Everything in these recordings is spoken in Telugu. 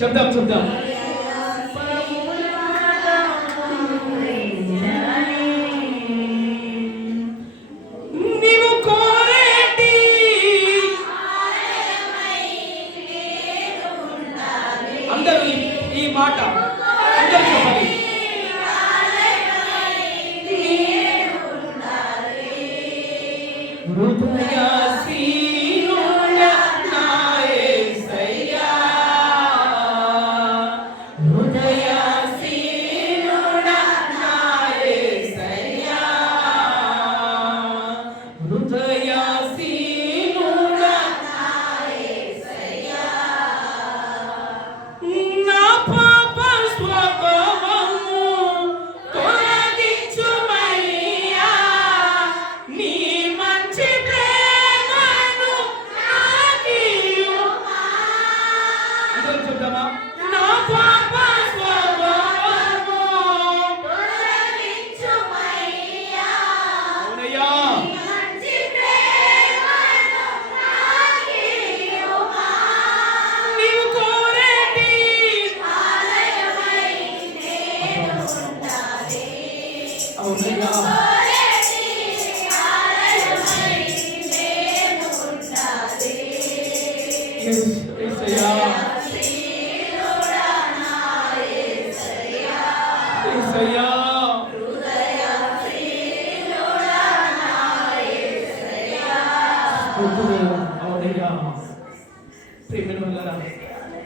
చెప్దాం చెప్దాం అందరూ ఈ మాట అందరూ చెప్పాలి.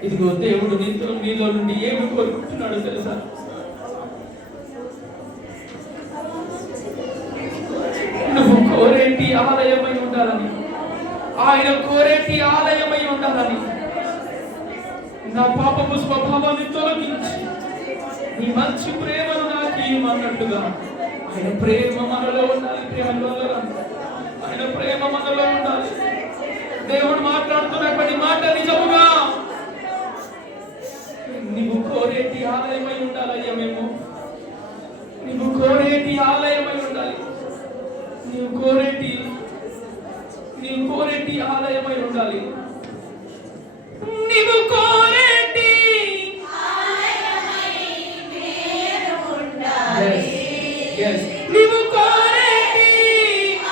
ఇదిగో దేవుడు నీలో నుండి ఏమి కోరుకుంటున్నాడు తెలుసా? నువ్వు కోరేటి ఆలయమై ఉండాలని, ఆయన కోరేటి ఆలయమై ఉండాలని, నా పాపపు స్వభావాన్ని తొలగించి నీ మంచి ప్రేమను నాకు ఇవ్వమన్నట్టుగా ఆయన ప్రేమ మనలో ఉండాలి. ఆయన ప్రేమ మనలో ఉండాలి. దేవుడు మాట్లాడుతున్నటువంటి మాట నిజముగా నీవు కోరేటి ఆలయమై ఉండాలయ్యా. మేము నీవు కోరేటి ఆలయమై ఉండాలి. నీవు కోరేటి ఆలయమై ఉండాలి. నీవు కోరేటి ఆలయమై నేను ఉండాలి. yes నీవు కోరేటి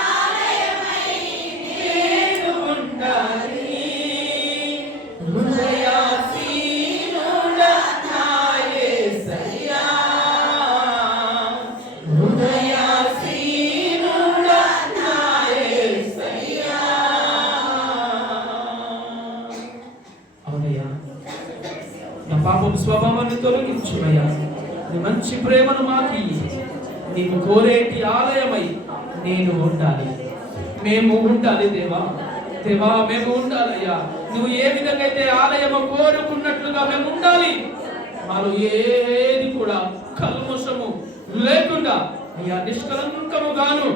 ఆలయమై నేను ఉండాలి. హృదయాసీనుడా నా యేసయ్యా, హృదయాసీనుడా నా యేసయ్యా. అవునయ్యా, నా పాపం స్వభావాన్ని తొలగించుమయ్యా. నీ మంచి ప్రేమను మాకి నీవు కోరేటి ఆలయమై నేను ఉండాలి. మేము ఉండాలి దేవా. దేవా మేము ఉండాలయ్యా. నువ్వు ఏ విధంగా అయితే ఆలయము కోరుకున్నట్లుగా మేము ఉండాలి. మాలో ఏది కూడా కల్మషము లేకుండా అయ్యా నిష్కలంకముగాను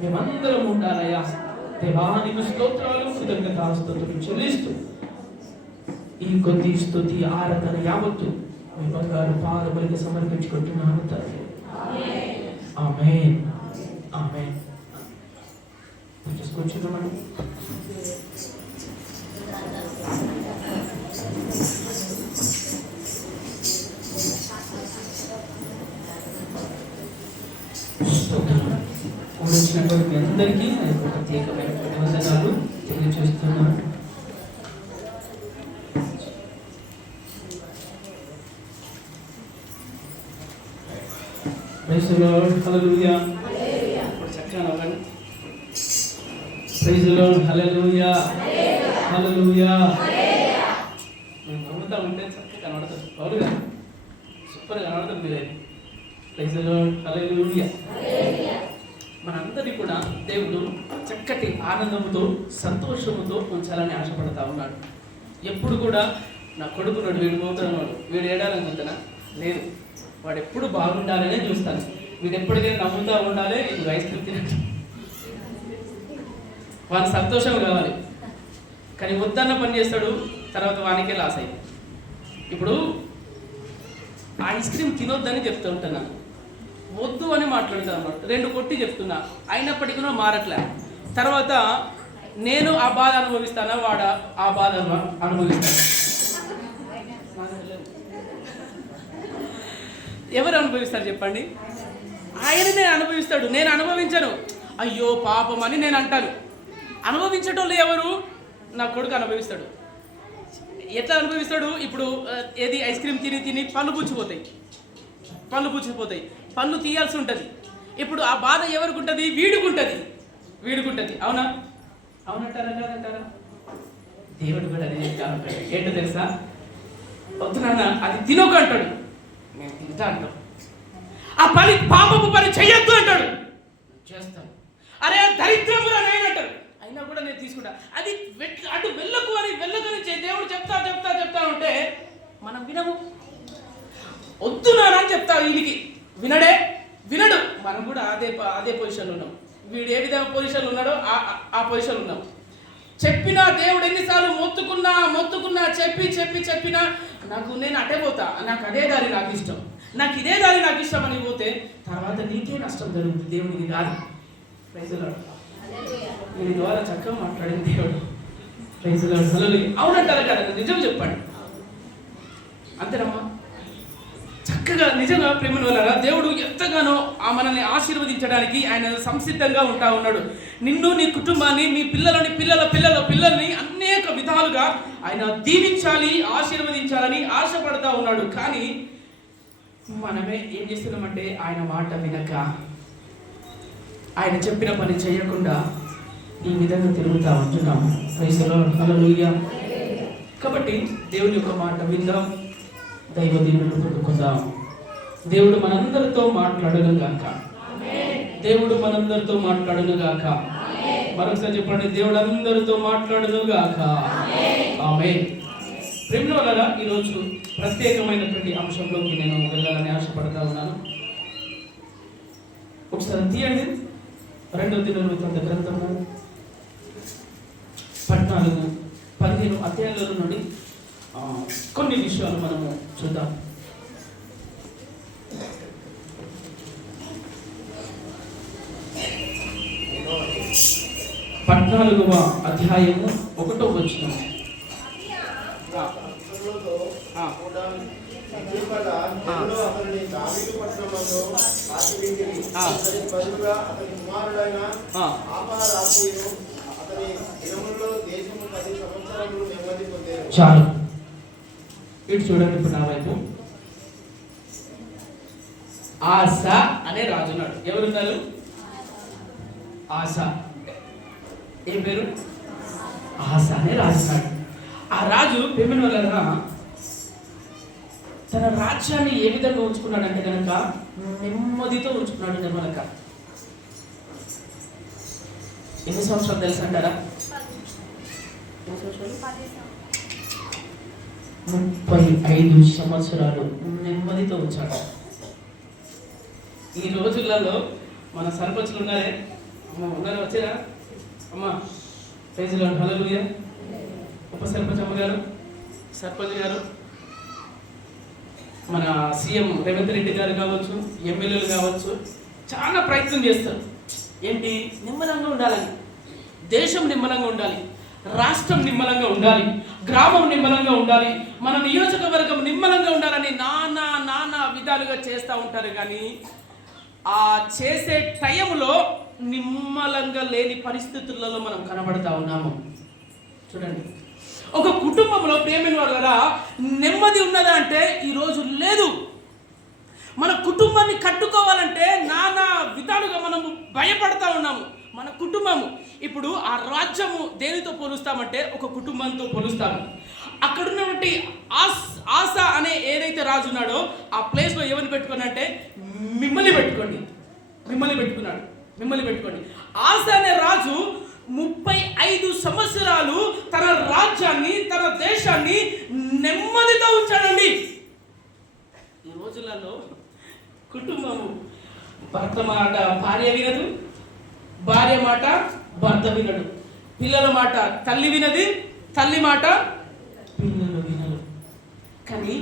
మేమందరం ఉండాలయ్యా. దేవానికి స్తోత్రాలు, కృతజ్ఞతాస్తుతులు చెల్లిస్తూ ఈ కొద్ది స్తుతి ఆరాధన యావత్తు మీ బంగారు పాదములకు సమర్పించుకుంటున్నాను తండ్రి. ఆమేన్, ఆమేన్. కూర్చున్నామండి. వచ్చినటువంటి మీ అందరికీ నా యొక్క ప్రత్యేకమైన వందనాలు తెలియజేస్తున్నాను. Praise the lord, hallelujah. ఇప్పుడు చక్కగా నవ్వండి. ప్రైజ్ ది లార్డ్, హల్లెలూయా, హల్లెలూయా. నవ్వుతా ఉంటే చక్కగా కనబడుతుంది. అవునుగా, సూపర్ కనబడుతుంది మీరే. ప్రైజ్ ది లార్డ్, హల్లెలూయా. మనందరినీ కూడా దేవుడు చక్కటి ఆనందంతో సంతోషంతో ఉంచాలని ఆశపడతా ఉన్నాడు. ఎప్పుడు కూడా నా కొడుకున్నాడు, వీడు పోతున్నాడు, వీడు ఏడాలనుకుంటున్నా లేదు, వాడు ఎప్పుడు బాగుండాలనే చూస్తాను. వీడు ఎప్పటికైనా నవ్వుతా ఉండాలి, ఇది ఐస్ క్రీమ్ తినట్టు వాని సంతోషం కావాలి. కానీ వద్దన్న పని చేస్తాడు, తర్వాత వానికే లాస్ అయ్యి. ఇప్పుడు ఐస్ క్రీమ్ తినొద్దని చెప్తూ ఉంటున్నా, వద్దు అని మాట్లాడుతా అన్నమాట. 2 కొట్టి చెప్తున్నా, అయినప్పటికీ మారట్లే. తర్వాత నేను ఆ బాధ అనుభవిస్తానా, వాడు ఆ బాధ అనుభవిస్తాను? ఎవరు అనుభవిస్తారు చెప్పండి? ఆయననే అనుభవిస్తాడు, నేను అనుభవించను. అయ్యో పాపం అని నేను అంటాను. అనుభవించేటోళ్ళు ఎవరు? నా కొడుకు అనుభవిస్తాడు. ఎట్లా అనుభవిస్తాడు? ఇప్పుడు ఏది ఐస్ క్రీమ్ తిని తిని పళ్ళు పుచ్చిపోతాయి, పళ్ళు తీయాల్సి ఉంటుంది. ఇప్పుడు ఆ బాధ ఎవరికి ఉంటుంది? వీడుకుంటుంది. అవునా? అవునంటారా కాదంటారా? దేవుడు కూడా అది చెప్తాను. ఏంటో తెలుసా? వద్దు నాన్న అది తినొక అంటాడు, నేను తింటా అంటాం. ఆ పని పాపపు పని చెయ్యొద్దు అంటాడు, చేస్తాను. అరే దరిద్రమురా నేను అంటాడు, అయినా కూడా నేను తీసుకుంటా. అది అటు వెళ్ళకని దేవుడు చెప్తా ఉంటే మనం వినము. వద్దు నాన్న అని చెప్తా, వీడికి వినడు. మనం కూడా అదే పొజిషన్లో ఉన్నాం. వీడు ఏ విధంగా పొజిషన్లో ఉన్నాడో ఆ పొజిషన్లో ఉన్నాం. చెప్పినా దేవుడు ఎన్నిసార్లు మొత్తుకున్నా చెప్పినా నేను అటే పోతా, నాకు అదే దారి నాకు ఇష్టం, నాకు ఇదే దారి నాకు ఇష్టం అని పోతే తర్వాత నీకే నష్టం జరుగుతుంది, దేవుడికి కాదు. Praise the lord. వీడి ద్వారా చక్కగా మాట్లాడింది దేవుడు. Praise the lord, hallelujah. అవునంటారా కదా? నిజం చెప్పండి, అంతేనమ్మా? చక్కగా నిజంగా ప్రేమను వల్ల దేవుడు ఎంతగానో మనల్ని ఆశీర్వదించడానికి ఆయన సంసిద్ధంగా ఉన్నాడు. నిన్ను, నీ కుటుంబాన్ని, మీ పిల్లల్ని అనేక విధాలుగా ఆయన దీవించాలి, ఆశీర్వదించాలని ఆశపడతా ఉన్నాడు. కానీ మనమే ఏం చేస్తున్నామంటే ఆయన మాట వినక, ఆయన చెప్పిన పని చేయకుండా ఈ విధంగా తిరుగుతూ ఉంటున్నాము. ప్రైజ్ ది లార్డ్, హల్లెలూయా. కాబట్టి దేవుని యొక్క మాట విందాం, దైవ దీవెనలు పొందుకుందాం. దేవుడు మనందరితో మాట్లాడును గాక. మరొకసారి చెప్పండి, దేవుడు అందరితో మాట్లాడును గాక. ఆమేన్. ప్రేమ వలన ఈరోజు ప్రత్యేకమైనటువంటి అంశంలోకి నేను వెళ్ళాలని ఆశపడతా ఉన్నాను. ఒకసారి తీయండి 2 దినవృత్తాంత గ్రంథము 14-15 అధ్యాయాల నుండి కొన్ని విషయాలు మనము చూద్దాం. 14వ అధ్యాయము 1వ వచనం. చాలు, ఇటు చూడండి. ఇప్పుడు నా వైపు ఆస అనే రాజున్నాడు. ఎవరున్నారు? ఆస. ఏం పేరు? ఆస అనే రాజున్నాడు. ఆ రాజు పెమిన్ వలన తన రాజ్యాన్ని ఏ విధంగా ఉంచుకున్నాడంటే కనుక నెమ్మదితో ఉంచుకున్నాడు. నిర్మలక ఎన్ని సంవత్సరాలు తెలుసు అంటారా? 35 సంవత్సరాలు నెమ్మదితో ఉంచాడు. ఈ రోజులలో మన సర్పంచులు ఉన్నారే, ఉన్నారా, వచ్చారా అమ్మా? ప్రైజ్లో హల్లెలూయా. ఉప సర్పంచ్ అమ్మగారు, సర్పంచ్ గారు, మన సీఎం రేవంత్ రెడ్డి గారు కావచ్చు, ఎమ్మెల్యేలు కావచ్చు, చాలా ప్రయత్నం చేస్తారు. ఏంటి? నిమ్మలంగా ఉండాలని, దేశం నిమ్మలంగా ఉండాలి, రాష్ట్రం నిమ్మలంగా ఉండాలి, గ్రామం నిమ్మలంగా ఉండాలి, మన నియోజకవర్గం నిమ్మలంగా ఉండాలని నానా విధాలుగా చేస్తూ ఉంటారు. కానీ ఆ చేసే టైంలో నిమ్మలంగా లేని పరిస్థితులలో మనం కనబడతా ఉన్నాము. చూడండి, ఒక కుటుంబంలో ప్రేమైన వారు కదా నెమ్మది ఉన్నదా అంటే ఈరోజు లేదు. మన కుటుంబాన్ని కట్టుకోవాలంటే నానా విధాలుగా మనము భయపడతా ఉన్నాము. మన కుటుంబము ఇప్పుడు ఆ రాజ్యము దేనితో పోలుస్తామంటే ఒక కుటుంబంతో పోలుస్తాము. అక్కడ ఉన్నటువంటి ఆశ అనే ఏదైతే రాజు ఉన్నాడో ఆ ప్లేస్లో ఎవరిని పెట్టుకోండి అంటే మిమ్మల్ని పెట్టుకోండి. మిమ్మల్ని పెట్టుకోండి. ఆశ అనే రాజు 35 సంవత్సరాలు తన రాజ్యాన్ని, తన దేశాన్ని నెమ్మదితో ఉంచాడండి. ఈ రోజులలో కుటుంబము భర్త మాట భార్య వినదు, భార్య మాట భర్త వినడు, పిల్లల మాట తల్లి వినది, తల్లి మాట పిల్లలు వినరు. కానీ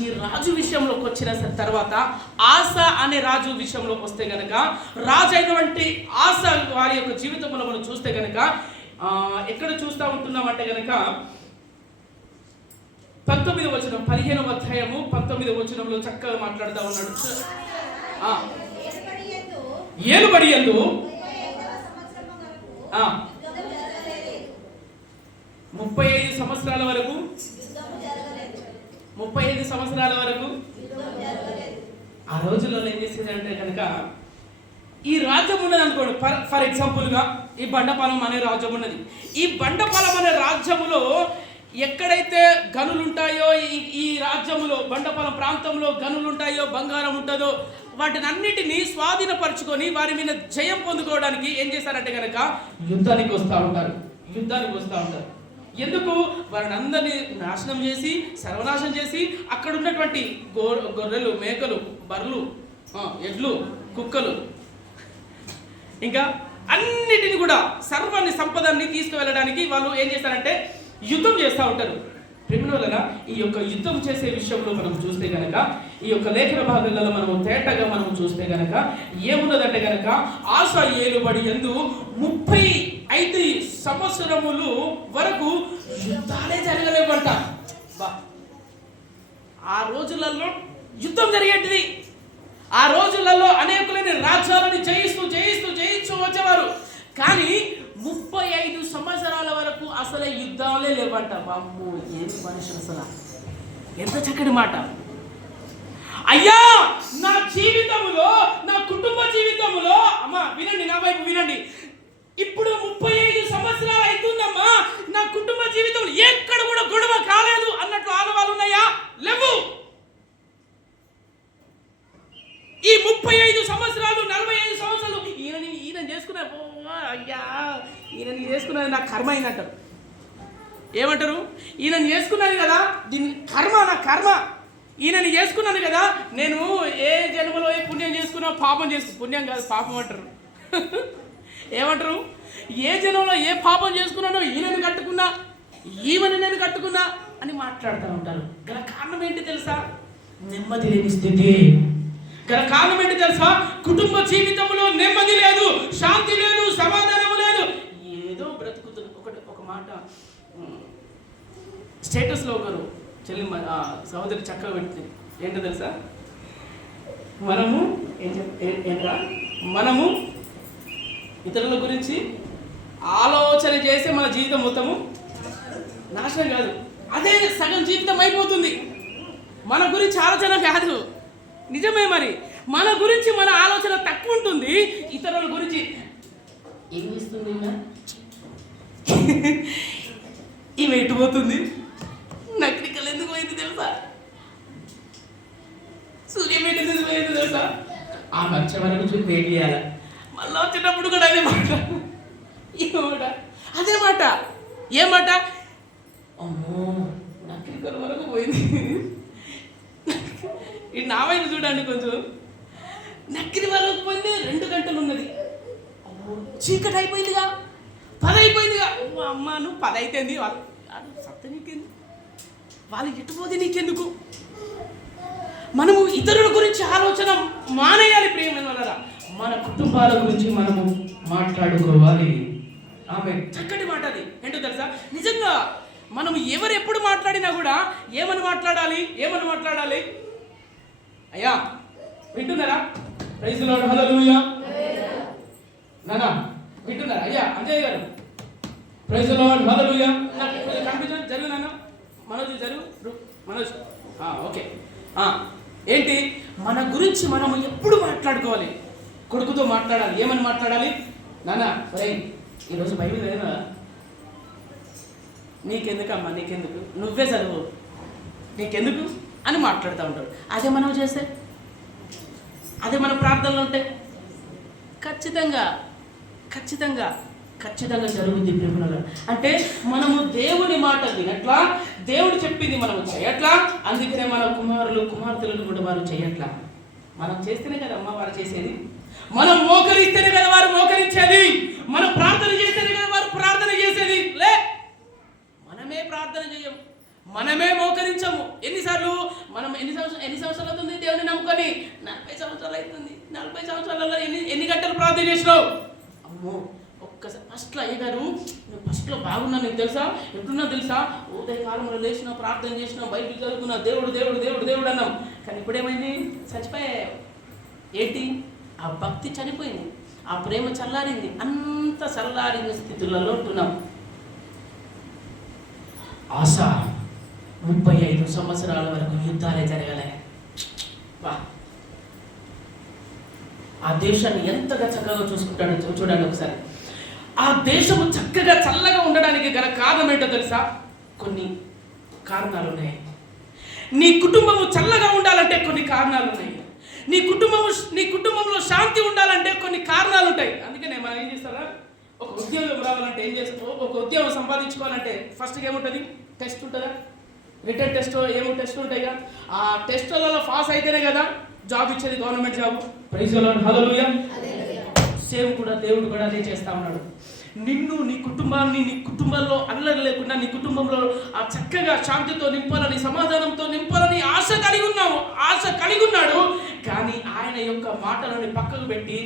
ఈ రాజు విషయంలోకి వచ్చిన తర్వాత ఆశ అనే రాజు విషయంలోకి వస్తే గనక, రాజు అయినటువంటి ఆశ వారి యొక్క జీవితంలో మనం చూస్తే గనక ఎక్కడ చూస్తూ ఉంటున్నామంటే గనక 19వ వచనం, 15వ అధ్యాయము 19వ వచనంలో చక్కగా మాట్లాడుతూ ఉన్నాడు. ఏలుబడి యందు 35 సంవత్సరాల వరకు 35 సంవత్సరాల వరకు ఆ రోజుల్లో ఏం చేసేదంటే కనుక ఈ రాజ్యం ఉన్నది అనుకోండి. ఫర్ ఎగ్జాంపుల్గా ఈ బండపాలెం అనే రాజ్యం ఉన్నది. ఈ బండపాలెం అనే రాజ్యములో ఎక్కడైతే గనులు ఉంటాయో, ఈ రాజ్యములో బండపాలెం ప్రాంతంలో గనులు ఉంటాయో, బంగారం ఉంటుందో, వాటిని అన్నిటినీ స్వాధీనపరుచుకొని వారి మీద జయం పొందుకోవడానికి ఏం చేశారంటే కనుక యుద్ధానికి వస్తూ ఉంటారు. ఎందుకు? వారిని అందరినీ నాశనం చేసి, సర్వనాశనం చేసి, అక్కడ ఉన్నటువంటి గొర్రెలు, మేకలు, బర్రెలు, ఎడ్లు, కుక్కలు, ఇంకా అన్నిటిని కూడా సర్వాన్ని సంపదన్ని తీసుకువెళ్ళడానికి వాళ్ళు ఏం చేస్తారంటే యుద్ధం చేస్తూ ఉంటారు. ప్రేమినులారా, ఈ యొక్క యుద్ధం చేసే విషయంలో మనం చూస్తే గనక, ఈ యొక్క లేఖన భాగాలలో మనము తేటగా మనం చూస్తే గనక ఏమున్నదంటే గనక ఆశ ఏలుబడి యందు 35 సంవత్సరములు వరకు యుద్ధాలే జరగలేవంట. ఆ రోజులలో యుద్ధం జరిగేటిది. ఆ రోజులలో అనేకులని రాజ్యాలను జయిస్తూ వచ్చేవారు. కానీ 35 సంవత్సరాల వరకు అసలే యుద్ధాలే లేవంట. బాబు, ఏంటి మనిషి అసలు, ఎంత చక్కటి మాట. అయ్యా, నా జీవితంలో, నా కుటుంబ జీవితంలో, అమ్మా వినండి, నా వైపు వినండి, ఇప్పుడు 35 సంవత్సరాలు అవుతుందమ్మా, నా కుటుంబ జీవితంలో ఎక్కడ కూడా గొడవ కాలేదు అన్నట్లు ఆనవాళ్ళు ఉన్నాయా? లేవు. ఈ 35 సంవత్సరాలు, 45 సంవత్సరాలు ఈయన చేసుకున్నారు. అయ్యా, ఈయన చేసుకున్నది నా కర్మ అయినట్టారు. ఏమంటారు? ఈయన చేసుకున్నాను కదా, దీని కర్మ, నా కర్మ. ఈయనని చేసుకున్నాను కదా, నేను ఏ జన్మలో ఏ పుణ్యం చేసుకున్నా, పాపం పుణ్యం కాదు పాపం అంటారు. ఏమంటారు? ఏ జన్మలో ఏ పాపం చేసుకున్నానో ఈయనని కట్టుకున్నా, ఈమెను నేను కట్టుకున్నా అని మాట్లాడుతూ ఉంటారు. గల కారణం ఏంటి తెలుసా? నెమ్మది లేని స్థితి. గల కారణం ఏంటి తెలుసా? కుటుంబ జీవితంలో నెమ్మది లేదు, శాంతి లేదు, సమాధానం లేదు, ఏదో బ్రతుకుతుంది. ఒక మాట స్టేటస్లో ఒకరు చెల్లి సహోదరి చక్కగా పెట్టింది. ఏంటో తెలుసా? మనము ఇతరుల గురించి ఆలోచన చేస్తే మన జీవితం మొత్తము నాశనం కాదు, అదే సగం జీవితం అయిపోతుంది. మన గురించి ఆలోచన కాదు. నిజమే. మరి మన గురించి మన ఆలోచన తక్కువ ఉంటుంది. ఇతరుల గురించి ఏమి ఇస్తుంది, ఈమె ఎటు పోతుంది, నక్రికలు ఎందుకు పోయింది తెలుసా, సూర్యం ఎందుకు పోయింది తెలుసా, ఆ మధ్య వరకు చూసి వెయిట్ చేయాలి. మళ్ళీ వచ్చేటప్పుడు కూడా అదే మాట, అదే మాట. ఏ మాట? అమ్మో, నక్రిక ఇక్కడ వరకు పోయింది. ఈ నా వైపు చూడండి, కొంచెం నక్కిరి వరకు పోయింది. 2 గంటలు ఉన్నది. చీకటి అయిపోయిందిగా, 10 అయిపోయిందిగా. అమ్మ నువ్వు 10 అయిపోయింది, వాళ్ళు సత్త నీకెందుకు, వాళ్ళు ఎట్టుపోతే నీకెందుకు? మనము ఇతరుల గురించి ఆలోచన మానేయాలి. ప్రియమైన వాళ్ళరా, మన కుటుంబాల గురించి మనము మాట్లాడుకోవాలి. ఆమె చక్కటి మాట అది. ఏంటో తెలుసా, నిజంగా మనం ఎవరు ఎప్పుడు మాట్లాడినా కూడా ఏమని మాట్లాడాలి? అయ్యా వింటున్నారా? ప్రైజ్ ది లార్డ్, హల్లెలూయా. నానా వింటున్నారా? అయ్యా అంజయ్ గారు, ప్రైజ్ ది లార్డ్, హల్లెలూయా. కనిపించండి, జరుగు నాన్న. మనోజ్ జరుగు, మనోజ్. ఓకే. ఏంటి, మన గురించి మనము ఎప్పుడు మాట్లాడుకోవాలి. కొడుకుతో మాట్లాడాలి. ఏమని మాట్లాడాలి? నాన్న ఒరే ఈరోజు బైబిల్ లేదా? నీకెందుకమ్మా, నీకెందుకు, నువ్వే చదువు, నీకెందుకు అని మాట్లాడుతూ ఉంటాడు. అదే మనం చేస్తే, అదే మన ప్రార్థనలు ఉంటే ఖచ్చితంగా జరుగుద్ది. ప్రేమలో అంటే మనము దేవుని మాట వినట్లా, దేవుడు చెప్పింది మనము చేయట్లా. అందుకనే మన కుమార్తెలను కూడా వారు చేయట్లా. మనం చేస్తేనే కదా అమ్మ వారు చేసేది. మనం మోకరిస్తేనే కదా వారు మోకరించేది. మనం ప్రార్థన చేస్తేనే కదా వారు ప్రార్థన చేసేది. మనమే ప్రార్థన చేయము, మనమే మోకరించము. ఎన్నిసార్లు మనం ఎన్ని సంవత్సరాలు అవుతుంది దేవుని నమ్ముకొని? 40 సంవత్సరాలు అవుతుంది. 40 సంవత్సరాలలో ఎన్ని గంటలు ప్రార్థన చేసినావు? అమ్మో, ఒక్కసారి ఫస్ట్లో అయ్యగారు నువ్వు ఫస్ట్లో బాగున్నా, నీకు తెలుసా, ఎట్లున్నా తెలుసా, ఉదయకాలంలో లేచినా, ప్రార్థన చేసినా, బైబిల్ చదువుకున్నా, దేవుడు దేవుడు దేవుడు దేవుడు అన్నాం. కానీ ఇప్పుడేమైంది? చచ్చిపోయావు. ఏంటి? ఆ భక్తి చనిపోయింది, ఆ ప్రేమ చల్లారింది. అంత చల్లారిన స్థితులలో ఉంటున్నాం. ఆశ 35 సంవత్సరాల వరకు యుద్ధాలే జరగలే. ఆ దేశాన్ని ఎంతగా చక్కగా చూసుకుంటాడో చూడండి ఒకసారి. ఆ దేశము చక్కగా చల్లగా ఉండడానికి గల కారణం ఏంటో తెలుసా? కొన్ని కారణాలు ఉన్నాయి. నీ కుటుంబము చల్లగా ఉండాలంటే కొన్ని కారణాలు ఉన్నాయి. నీ కుటుంబంలో శాంతి ఉండాలంటే కొన్ని కారణాలు ఉంటాయి. అందుకనే మనం ఏం చేస్తారా, ఒక ఉద్యోగం రావాలంటే ఏం చేస్తాం, ఒక ఉద్యోగం సంపాదించుకోవాలంటే ఫస్ట్గా ఏముంటుంది? టెస్ట్ ఉంటుందా? రిటర్న్ టెస్ట్ టెస్ట్ ఉంటాయిగా. ఆ టెస్టులలో పాస్ అయితేనే కదా జాబ్ ఇచ్చేది, government job. Praise the lord, hallelujah. Same కూడా దేవుడు కూడా అదే చేస్తా ఉన్నాడు. నిన్ను, నీ కుటుంబాన్ని, నీ కుటుంబంలో అల్లరి లేకుండా, నీ కుటుంబంలో ఆ చక్కగా శాంతితో నింపాలని, సమాధానంతో నింపాలని ఆశ కలిగి ఉన్నాడు. కానీ ఆయన యొక్క మాటలని పక్కకు పెట్టి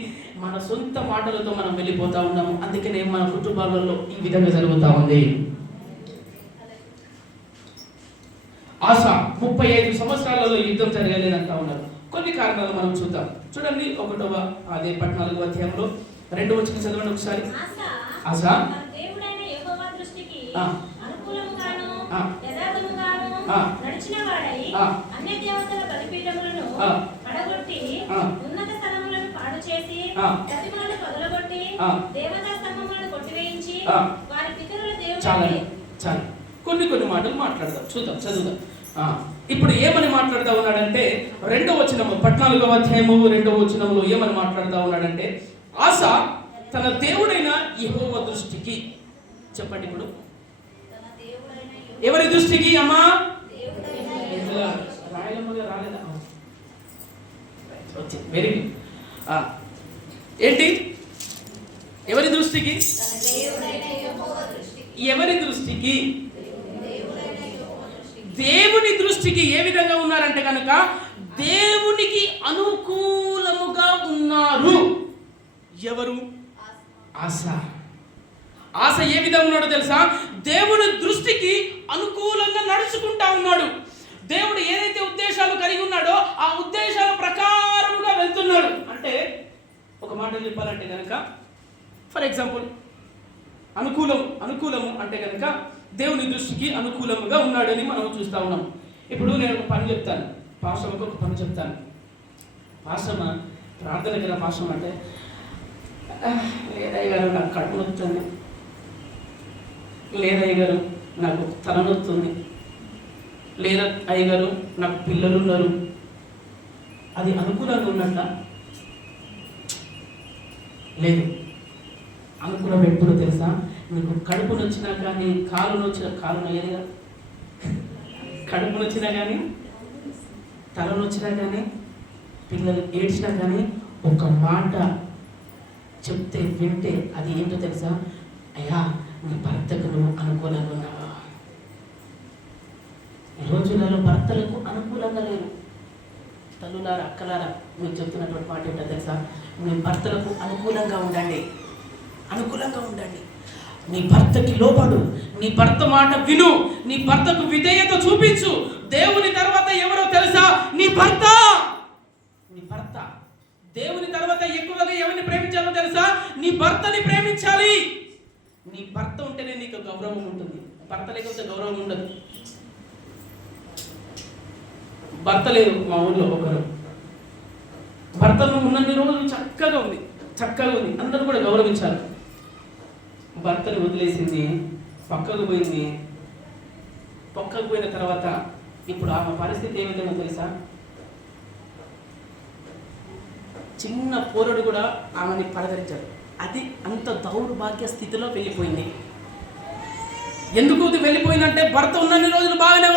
మన సొంత మాటలతో మనం వెళ్ళిపోతా ఉన్నాము. అందుకనే మన కుటుంబాలలో ఈ విధంగా జరుగుతూ ఉంది. ఆశ 35 సంవత్సరాలలో యుద్ధం జరగలేదంటా ఉన్నారు. కొన్ని కారణాలు మనం చూద్దాం. చూడండి, 1వ అదే 14వ అధ్యాయంలో 2వ వచనం చదవండి ఒకసారి. ఆశ దేవుడైన యెహోవా దృష్టికి అనుకూలముగాను యథార్థముగాను నడిచినవాడై అన్య దేవతల బలిపీఠములను పడగొట్టి ఉన్నత స్థలములను పాడు చేసి ప్రతిమలను పగలగొట్టి దేవతా స్తంభములను కొట్టివేయించి వారి పితరుల దేవుని. చాలు కొన్ని మాటలు మాట్లాడదాం, చదువుదాం. ఇప్పుడు ఏమని మాట్లాడుతూ ఉన్నాడంటే 2వ వచనము 14వ అధ్యాయము 2వ వచనంలో ఏమని మాట్లాడుతూ ఉన్నాడంటే, ఆశ తన దేవుడైన యెహోవా దృష్టికి. చెప్పండి, ఇప్పుడు ఎవరి దృష్టికి అమ్మా? రాయలమ్మగా రాలేదా? Very good. ఏంటి? ఎవరి దృష్టికి? ఎవరి దృష్టికి? దేవుని దృష్టికి. ఏ విధంగా ఉన్నారంటే కనుక దేవునికి అనుకూలముగా ఉన్నారు. ఎవరు? ఆశ ఏ విధంగా ఉన్నాడో తెలుసా? దేవుని దృష్టికి అనుకూలంగా నడుచుకుంటా ఉన్నాడు. దేవుడు ఏదైతే ఉద్దేశాలు కలిగి ఉన్నాడో ఆ ఉద్దేశాల ప్రకారముగా వెళ్తున్నాడు. అంటే ఒక మాట చెప్పాలంటే కనుక, ఫర్ ఎగ్జాంపుల్, అనుకూలము అంటే కనుక దేవుని దృష్టికి అనుకూలముగా ఉన్నాడని మనం చూస్తూ ఉన్నాం. ఇప్పుడు నేను ఒక పని చెప్తాను, పాస్టర్కి ఒక పని చెప్తాను. పాస్టర్ ప్రార్థనకి రా పాస్టర్ అంటే, లేదయ్య గారు నాకు కడుపు నొస్తుంది, లేదయ్య గారు నాకు తలనొస్తుంది, లేదా అయ్యగారు నాకు పిల్లలు ఉన్నారు. అది అనుకూలంగా ఉన్నట్ట? లేదు. అనుకూలం ఎప్పుడు తెలుసా? నీకు కడుపు నొచ్చినా కానీ కాలు నొయ్యదుగా. కడుపు నొచ్చినా కానీ, తలనొచ్చినా కానీ, పిల్లలు ఏడ్చినా కానీ ఒక మాట చెప్తే వింటే అది ఏంటో తెలుసా? అయ్యా నీ భర్తకు నువ్వు అనుకూలంగా ఉన్నావా? ఈ రోజులలో భర్తలకు అనుకూలంగా లేరు. తల్లులారా, అక్కలారా, మీరు చెప్తున్నటువంటి మాట ఏంటో తెలుసా? మీ భర్తలకు అనుకూలంగా ఉండండి, అనుకూలంగా ఉండండి. నీ భర్తకి లోబడు, నీ భర్త మాట విను, నీ భర్తకు విధేయత చూపించు. దేవుని తర్వాత ఎవరో తెలుసా? నీ భర్త. నీ భర్త. దేవుని తర్వాత ఎక్కువగా ఎవరిని ప్రేమించాలో తెలుసా? నీ భర్తని ప్రేమించాలి. నీ భర్త ఉంటేనే నీకు గౌరవం ఉంటుంది. భర్త లేకపోతే గౌరవం ఉండదు. భర్త లేదు మా ఊళ్ళో ఒకరు. భర్తను ఉన్నన్ని రోజులు చక్కగా ఉంది, చక్కగా ఉంది, అందరూ కూడా గౌరవించారు. భర్తను వదిలేసింది, పక్కకు పోయింది. పక్కకు పోయిన తర్వాత ఇప్పుడు ఆమె పరిస్థితి ఏ విధంగా తెలుసా? చిన్న పోరడు కూడా ఆమెని పలకరించాడు. అది అంత దౌర్భాగ్య స్థితిలో వెళ్ళిపోయింది. ఎందుకు వెళ్ళిపోయిందంటే భర్త ఉన్నన్ని రోజులు బాగానే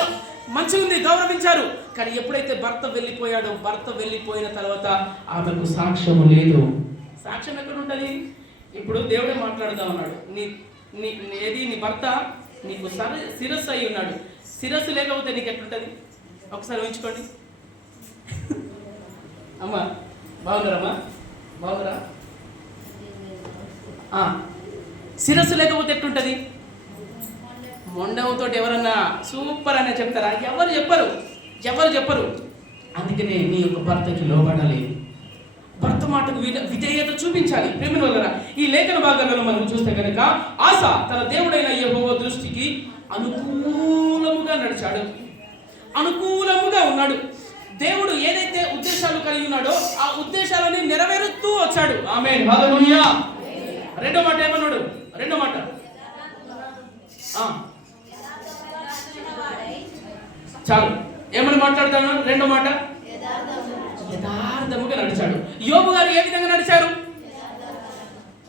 మంచిగా ఉంది, గౌరవించారు. కానీ ఎప్పుడైతే భర్త వెళ్ళిపోయాడో, భర్త వెళ్ళిపోయిన తర్వాత ఆమెకు సాక్ష్యము లేదు. సాక్ష్యం ఎక్కడ ఉంటుంది? ఇప్పుడు దేవుడే మాట్లాడుతూ ఉన్నాడు. నీ భర్త నీకు శిరస్సు అయి ఉన్నాడు. శిరస్సు లేకపోతే నీకు ఎట్లుంటుంది? ఒకసారి ఊహించుకోండి. అమ్మా బాగున్నారమ్మా? బాగున్నారా? శిరస్సు లేకపోతే ఎట్లుంటుంది? మొండవుతో ఎవరన్నా సూపర్ అనే చెప్తారా? ఎవరు చెప్పరు. అందుకనే నీ యొక్క భర్తకి లోబడాలి, భర్త మాటకు విధేయత చూపించాలి. ప్రేమ వల్ల ఈ లేఖన భాగాలలో మనం చూస్తే కనుక ఆస తన దేవుడైన యెహోవా దృష్టికి అనుకూలముగా నడిచాడు, అనుకూలముగా ఉన్నాడు. దేవుడు ఏదైతే ఉద్దేశాలు కలిగి ఉన్నాడో ఆ ఉద్దేశాలని నెరవేరుతూ వచ్చాడు. ఆమేన్, హల్లెలూయా. రెండో మాట ఏమన్నాడు? రెండో మాట చాలు, ఏమని మాట్లాడతాను? రెండో మాట యథార్థముగా నడిచాడు. యోబు గారు ఏ విధంగా నడిచారు?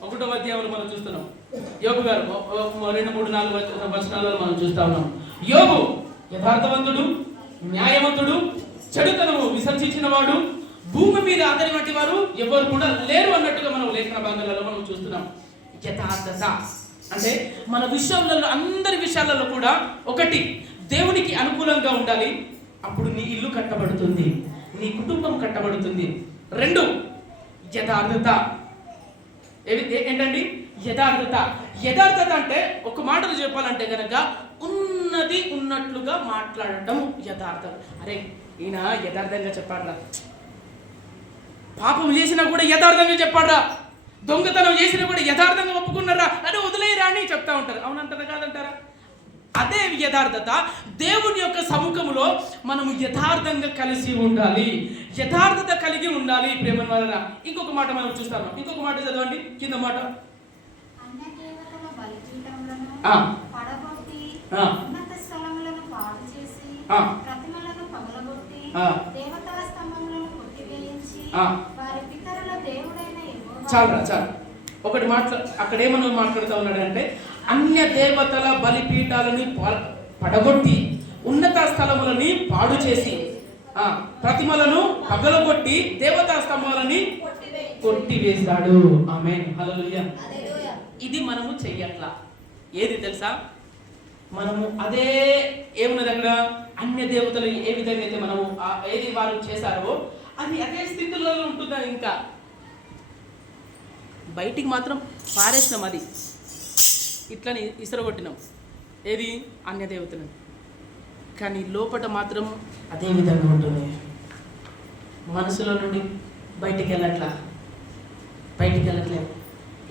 1వ అధ్యాయంలో మనం చూస్తున్నాం. యోబు గారు 2, 3, 4 వచనాలలో మనం చూస్తా ఉన్నాం. యోబు యథార్థవంతుడు, న్యాయవంతుడు, చెడుతనము విసర్జించిన వాడు, భూమి మీద అతని వంటి వారు ఎవరు కూడా లేరు అన్నట్టుగా మనం లేఖన భాగాలలో మనం చూస్తున్నాం. యథార్థత అంటే మన విషయాలలో, అందరి విషయాలలో కూడా ఒకటి దేవునికి అనుకూలంగా ఉండాలి. అప్పుడు నీ ఇల్లు కట్టబడుతుంది, నీ కుటుంబం కట్టబడుతుంది. 2 యథార్థత. ఏంటండి యథార్థత? యథార్థత అంటే ఒక మాటలు చెప్పాలంటే కనుక ఉన్నది ఉన్నట్లుగా మాట్లాడటం యథార్థం. అరే ఈయన యథార్థంగా చెప్పాడ్రా, పాపం చేసినా కూడా యథార్థంగా చెప్పాడ్రా, దొంగతనం చేసినా కూడా యథార్థంగా ఒప్పుకున్నారా అని వదిలేయరా అని చెప్తా ఉంటారు. అవునంటారా కాదంటారా? అదే యథార్థత. దేవుని యొక్క సముఖంలో మనము యథార్థంగా కలిసి ఉండాలి, యథార్థత కలిగి ఉండాలి. ప్రేమ వలన ఇంకొక మాట మనం చూస్తాము. ఇంకొక మాట చదవండి, కింద మాట. చాలు ఒకటి అక్కడ ఏమన్నా మాట్లాడుతూ ఉన్నాడంటే అన్య దేవతల బలిపీఠాలని పడగొట్టి ఉన్నత స్థలములని పాడు చేసి ప్రతిమలను పగలగొట్టి దేవతా స్తంభాలని కొట్టివేశాడు. ఆమేన్, హల్లెలూయా. ఇది మనము చెయ్యట్లా. ఏది తెలుసా? మనము అదే ఏమున్నది అక్కడ? అన్య దేవతలు ఏ విధంగా అయితే మనము ఏది వారు చేశారో అది అదే స్థితిలో ఉంటుందా? ఇంకా బయటికి మాత్రం పారేసినాం, అది ఇట్లని ఇసరగొట్టినాం. ఏది? అన్య దేవతలను. కానీ లోపల మాత్రం అదే విధంగా ఉంటుంది. మనసులో నుండి బయటికి వెళ్ళట్లేదు.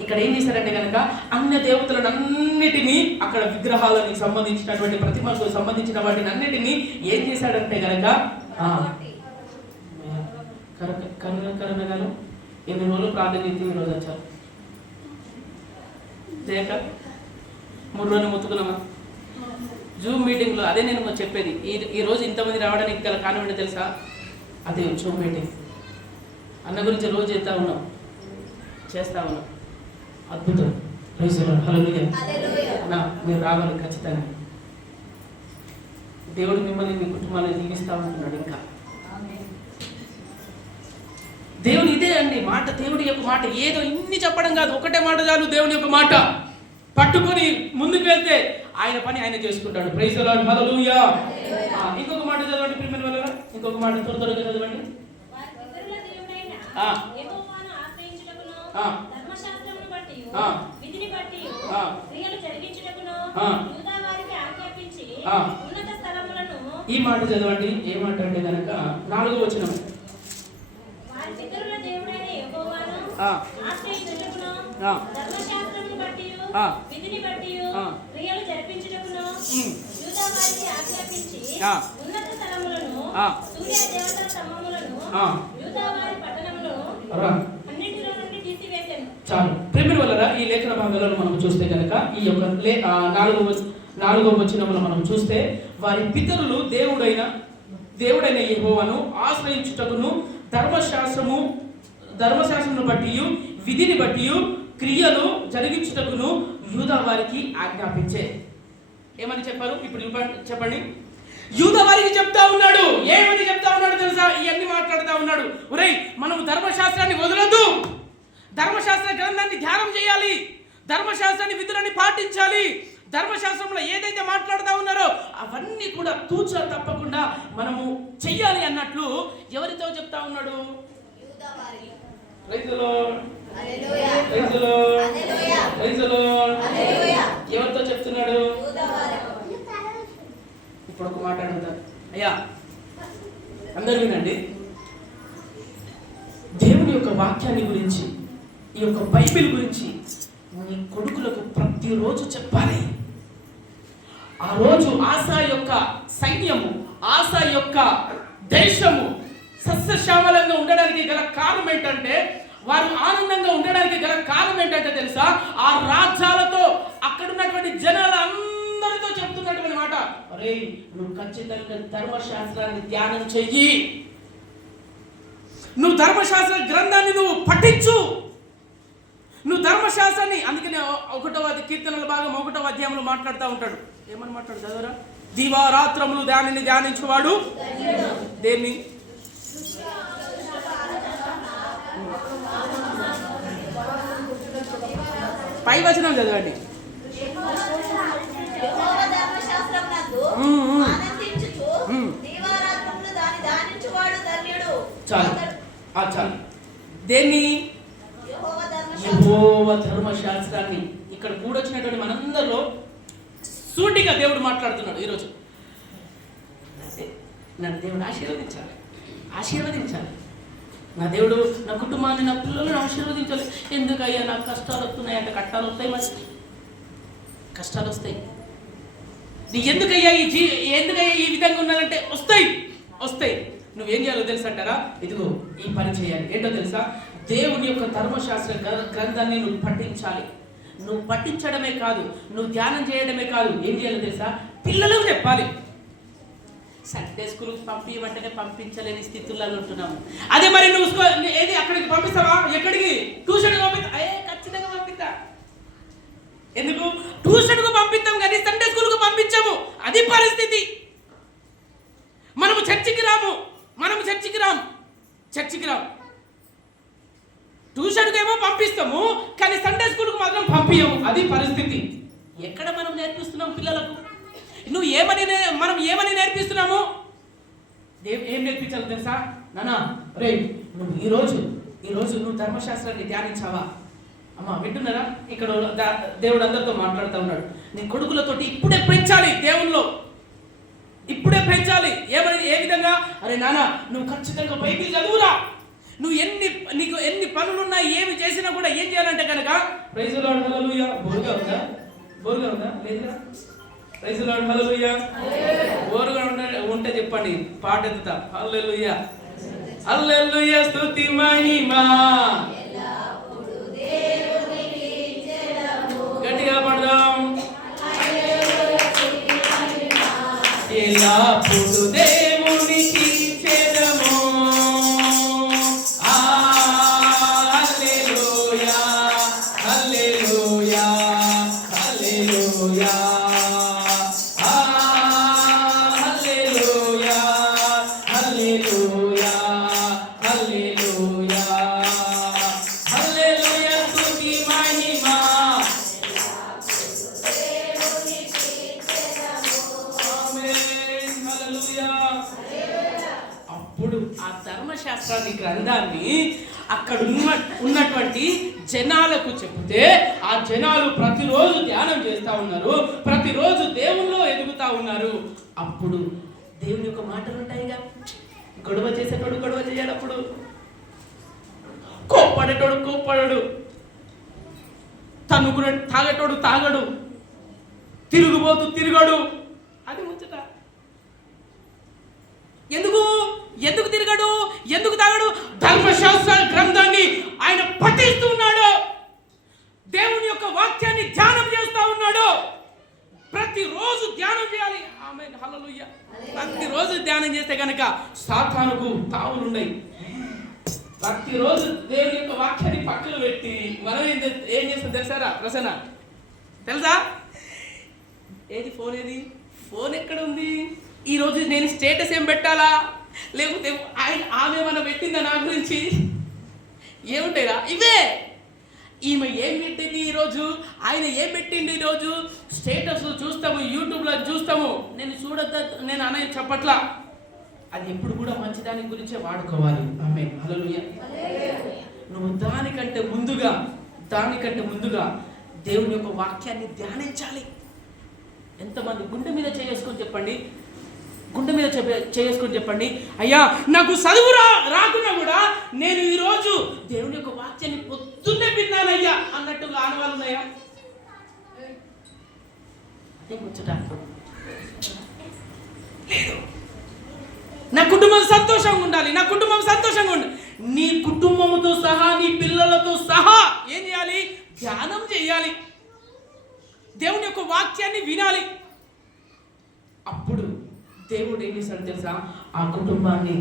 ఇక్కడ ఏం చేశారంటే కనుక అన్య దేవతలను అన్నిటినీ, అక్కడ విగ్రహాలకు సంబంధించినటువంటి ప్రతిమలకు సంబంధించిన వాటిని అన్నిటినీ ఏం చేశాడంటే కనుక కరుణ గారు 8 రోజులు ప్రార్థన చేసి ఈ రోజు వచ్చారు. చేయక 3 రోజులు మొత్తుకున్నామా జూమ్ మీటింగ్లో? అదే నేను చెప్పేది. ఈ రోజు ఇంతమంది రావడానికి గల కారణం ఏంటో తెలుసా? అదే జూమ్ మీటింగ్. అన్న గురించి రోజు చేస్తూ ఉన్నాం. అద్భుతం. హల్లెలూయా. మీరు రావాలి ఖచ్చితంగా. దేవుడు మిమ్మల్ని మీ కుటుంబాన్ని దీవిస్తా ఉంటున్నాడు. ఇంకా దేవుడు ఇదే అండి మాట, దేవుడి యొక్క మాట. ఏదో ఇన్ని చెప్పడం కాదు, ఒకటే మాట చాలు. దేవుని యొక్క మాట పట్టుకొని ముందుకు వెళ్తే ఆయన పని ఆయన చేసుకుంటాడు. ప్రైజ్ ది లార్డ్, హల్లెలూయా. ఇంకొక మాట చదవండి ప్రియమైన వాళ్ళ, ఇంకొక మాట త్వరగా చదవండి. ఈ మాట చదవండి. ఏ మాట అంటే కనుక 4వ వచనం. చాలు ప్రేమిల వల్ల ఈ లేఖన భాగాలను మనం చూస్తే కనుక ఈ యొక్క 4వ వచనంలో మనం చూస్తే వారి పితరులు దేవుడైన యెహోవాను ఆశ్రయించుటకును ధర్మశాస్త్రమును బట్టి విధిని బట్టి క్రియలు జరిగించుటకును యూదా వారికి ఆజ్ఞాపించే. ఏమని చెప్పారు ఇప్పుడు చెప్పండి. యూదా వారికి చెప్తా ఉన్నాడు. ఏమని చెప్తా ఉన్నాడు తెలుసా? ఇవన్నీ మాట్లాడుతూ ఉన్నాడు. ఒరేయ్, మనం ధర్మశాస్త్రాన్ని వదలొద్దు, ధర్మశాస్త్ర గ్రంథాన్ని ధ్యానం చేయాలి, ధర్మశాస్త్రాన్ని విధులని పాటించాలి, ధర్మశాస్త్రంలో ఏదైతే మాట్లాడుతూ ఉన్నారో అవన్నీ కూడా తూచా తప్పకుండా మనము చెయ్యాలి అన్నట్లు ఎవరితో చెప్తా ఉన్నాడు? ఎవరితో చెప్తున్నాడు? ఇప్పుడు ఒక మాట అడుగుతారు. అయ్యా అందరూ వినండి. దేవుని యొక్క వాక్యాన్ని గురించి, ఈ యొక్క బైబిల్ గురించి నీ కొడుకులకు ప్రతిరోజు చెప్పాలి. ఆ రోజు ఆసా యొక్క సైన్యము, ఆసా యొక్క దేశము సస్యశ్యామలంగా ఉండడానికి గల కారణం ఏంటంటే, వారు ఆనందంగా ఉండడానికి గల కారణం ఏంటంటే తెలుసా? ఆ రాజ్యాలతో అక్కడ ఉన్నటువంటి జనాలందరితో చెప్తున్నటువంటి మాట, అరే నువ్వు ఖచ్చితంగా ధర్మశాస్త్రాన్ని ధ్యానం చెయ్యి, నువ్వు ధర్మశాస్త్ర గ్రంథాన్ని నువ్వు పఠించు, నువ్వు ధర్మశాస్త్రాన్ని. అందుకనే 1వ కీర్తనల భాగం 1వ అధ్యాయంలో మాట్లాడుతూ ఉంటాడు. ఏమని మాట్లాడు చదవరా? దివారాత్రములు దానిని ధ్యానించువాడు దేన్ని? పై వచనం చదవండి. చాలు. దేన్ని? యెహోవా ధర్మశాస్త్రాన్ని. ఇక్కడ కూడొచ్చినటువంటి మనందరిలో సూటిగా దేవుడు మాట్లాడుతున్నాడు ఈరోజు. నన్ను దేవుడు ఆశీర్వదించాలి. నా దేవుడు నా కుటుంబాన్ని, నా పిల్లలను ఆశీర్వదించాలి. ఎందుకయ్యా నాకు కష్టాలు వస్తున్నాయి అంటే, కష్టాలు వస్తాయి, మరి కష్టాలు వస్తాయి. ఎందుకయ్యా ఈ విధంగా ఉన్నదంటే వస్తాయి. నువ్వేం చేయాలో తెలుసు అంటారా? ఇదిగో ఈ పని చేయాలి. ఏంటో తెలుసా? దేవుని యొక్క ధర్మశాస్త్ర గ్రంథాన్ని నువ్వు పఠించాలి. నువ్వు పఠించడమే కాదు, నువ్వు ధ్యానం చేయడమే కాదు, ఏం చేయాలో తెలుసా? పిల్లలకు చెప్పాలి. సండే స్కూల్కి పంపించమంటేనే పంపించలేని స్థితుల్లో ఉంటున్నాము. అదే మరి నువ్వు ఏది అక్కడికి పంపిస్తావా? ఎక్కడికి? ట్యూషన్కి పంపిస్తా. ఖచ్చితంగా పంపిస్తా. ఎందుకు? ట్యూషన్కు పంపిస్తాం కానీ సండే స్కూల్కు పంపించాము. అది పరిస్థితి. మనము చర్చికి రాము. ట్యూషన్కి ఏమో పంపిస్తాము కానీ సండే స్కూల్కు మాత్రం పంపించము. అది పరిస్థితి. ఎక్కడ మనం నేర్పిస్తున్నాం పిల్లలకు? మనం ఏమని నేర్పిస్తున్నాము? ఏం నేర్పించాలి తెలుసా? నానా రే నువ్వు ఈరోజు నువ్వు ధర్మశాస్త్రాన్ని ధ్యానించావా? అమ్మా వింటున్నారా? ఇక్కడ దేవుడు అందరితో మాట్లాడుతూ ఉన్నాడు. నీ కొడుకులతోటి ఇప్పుడే పెంచాలి, దేవుల్లో ఇప్పుడే పెంచాలి. ఏ విధంగా? అరే నాన్న నువ్వు ఖచ్చితంగా బైబిల్ చదువురా. నువ్వు నీకు ఎన్ని పనులున్నా ఏమి చేసినా కూడా ఏం చేయాలంటే కనుక ప్రైజ్ ది లార్డ్ హల్లెలూయా. బోరుగా ఉందా? లేదురా? ప్రైజ్ ది లార్డ్ హల్లెలూయా. బోరుగా ఉంటే చెప్పండి, పాట ఎత్తుతా. హల్లెలూయా హల్లెలూయా స్తుతి మహిమా గట్టిగా పాడదాం. ఎల్లప్పుడు దేవునికి చెదము. హల్లెలూయా హల్లెలూయా హల్లెలూయా హల్లెలూయా హల్లెలూయా హల్లెలూయా హల్లెలూయా స్తుతి మహిమ ఆమేన్ హల్లెలూయా. అప్పుడు ఆ ధర్మశాస్త్రాన్ని గ్రంథాన్ని అక్కడ ఉన్నటువంటి జనాలకు చెబితే ఆ జనాలు ప్రతిరోజు ధ్యానం చేస్తూ ఉన్నారు, ప్రతిరోజు దేవుల్లో ఎదుగుతా ఉన్నారు. అప్పుడు దేవుని యొక్క మాటలు ఉంటాయిగా, గొడవ చేసేటోడు గొడవ చేయడప్పుడు, కోప్పడేటోడు కోప్పడడు, తన్నుకునే తాగేటోడు తాగడు, తిరుగుబోతు తిరగడు. అది ముచ్చట. ఎందుకు తిరగడు, ఎందుకు తాగడు? ధర్మశాస్త్ర గ్రంథాన్ని ఆయన పఠిస్తూ ఉన్నాడు, దేవుని యొక్క వాక్యాన్ని ధ్యానం చేస్తూ ఉన్నాడు. ప్రతిరోజు ధ్యానం చేయాలి. ఆమేన్ హల్లెలూయా. ప్రతిరోజు ధ్యానం చేస్తే కనుక సాతానుకు తావులున్నాయి. ప్రతిరోజు దేవుని యొక్క వాక్యాన్ని పక్కన పెట్టి మనం ఏం చేస్తాం తెలుసారా ప్రసన్న? తెలుసా? ఏది ఫోన్, ఏది ఫోన్ ఎక్కడ ఉంది? ఈరోజు నేను స్టేటస్ ఏం పెట్టాలా, లేకపోతే ఆమె మనం పెట్టిందా నా గురించి? ఏముంటాయిరా ఇవే. ఈమె ఏం పెట్టింది ఈరోజు, ఆయన ఏం పెట్టింది ఈరోజు, స్టేటస్ చూస్తాము, యూట్యూబ్లో చూస్తాము. నేను చూడద్దా, నేను అనే చెప్పట్లా. అది ఎప్పుడు కూడా మంచిదాని గురించే వాడుకోవాలి. ఆమేన్ హల్లెలూయా. నువ్వు దానికంటే ముందుగా దేవుని యొక్క వాక్యాన్ని ధ్యానించాలి. ఎంతమంది గుండె మీద చేసుకొని చెప్పండి, చేసుకొని చెప్పండి, అయ్యా నాకు చదువు రాకున్నా కూడా నేను ఈరోజు దేవుని యొక్క వాక్యాన్ని పొద్దున్నే విన్నానయ్యా అన్నట్టుగా ఆనవాళ్ళు ఉన్నాయా? అదే ముచ్చట. లేదు, నా కుటుంబం సంతోషంగా ఉండాలి, నా కుటుంబం సంతోషంగా ఉండాలి. నీ కుటుంబంతో సహా, నీ పిల్లలతో సహా ఏం చేయాలి? ధ్యానం చేయాలి, దేవుని యొక్క వాక్యాన్ని వినాలి. అప్పుడు దేవుడు ఏం చేస్తాడు తెలుసా? ఆ కుటుంబాన్ని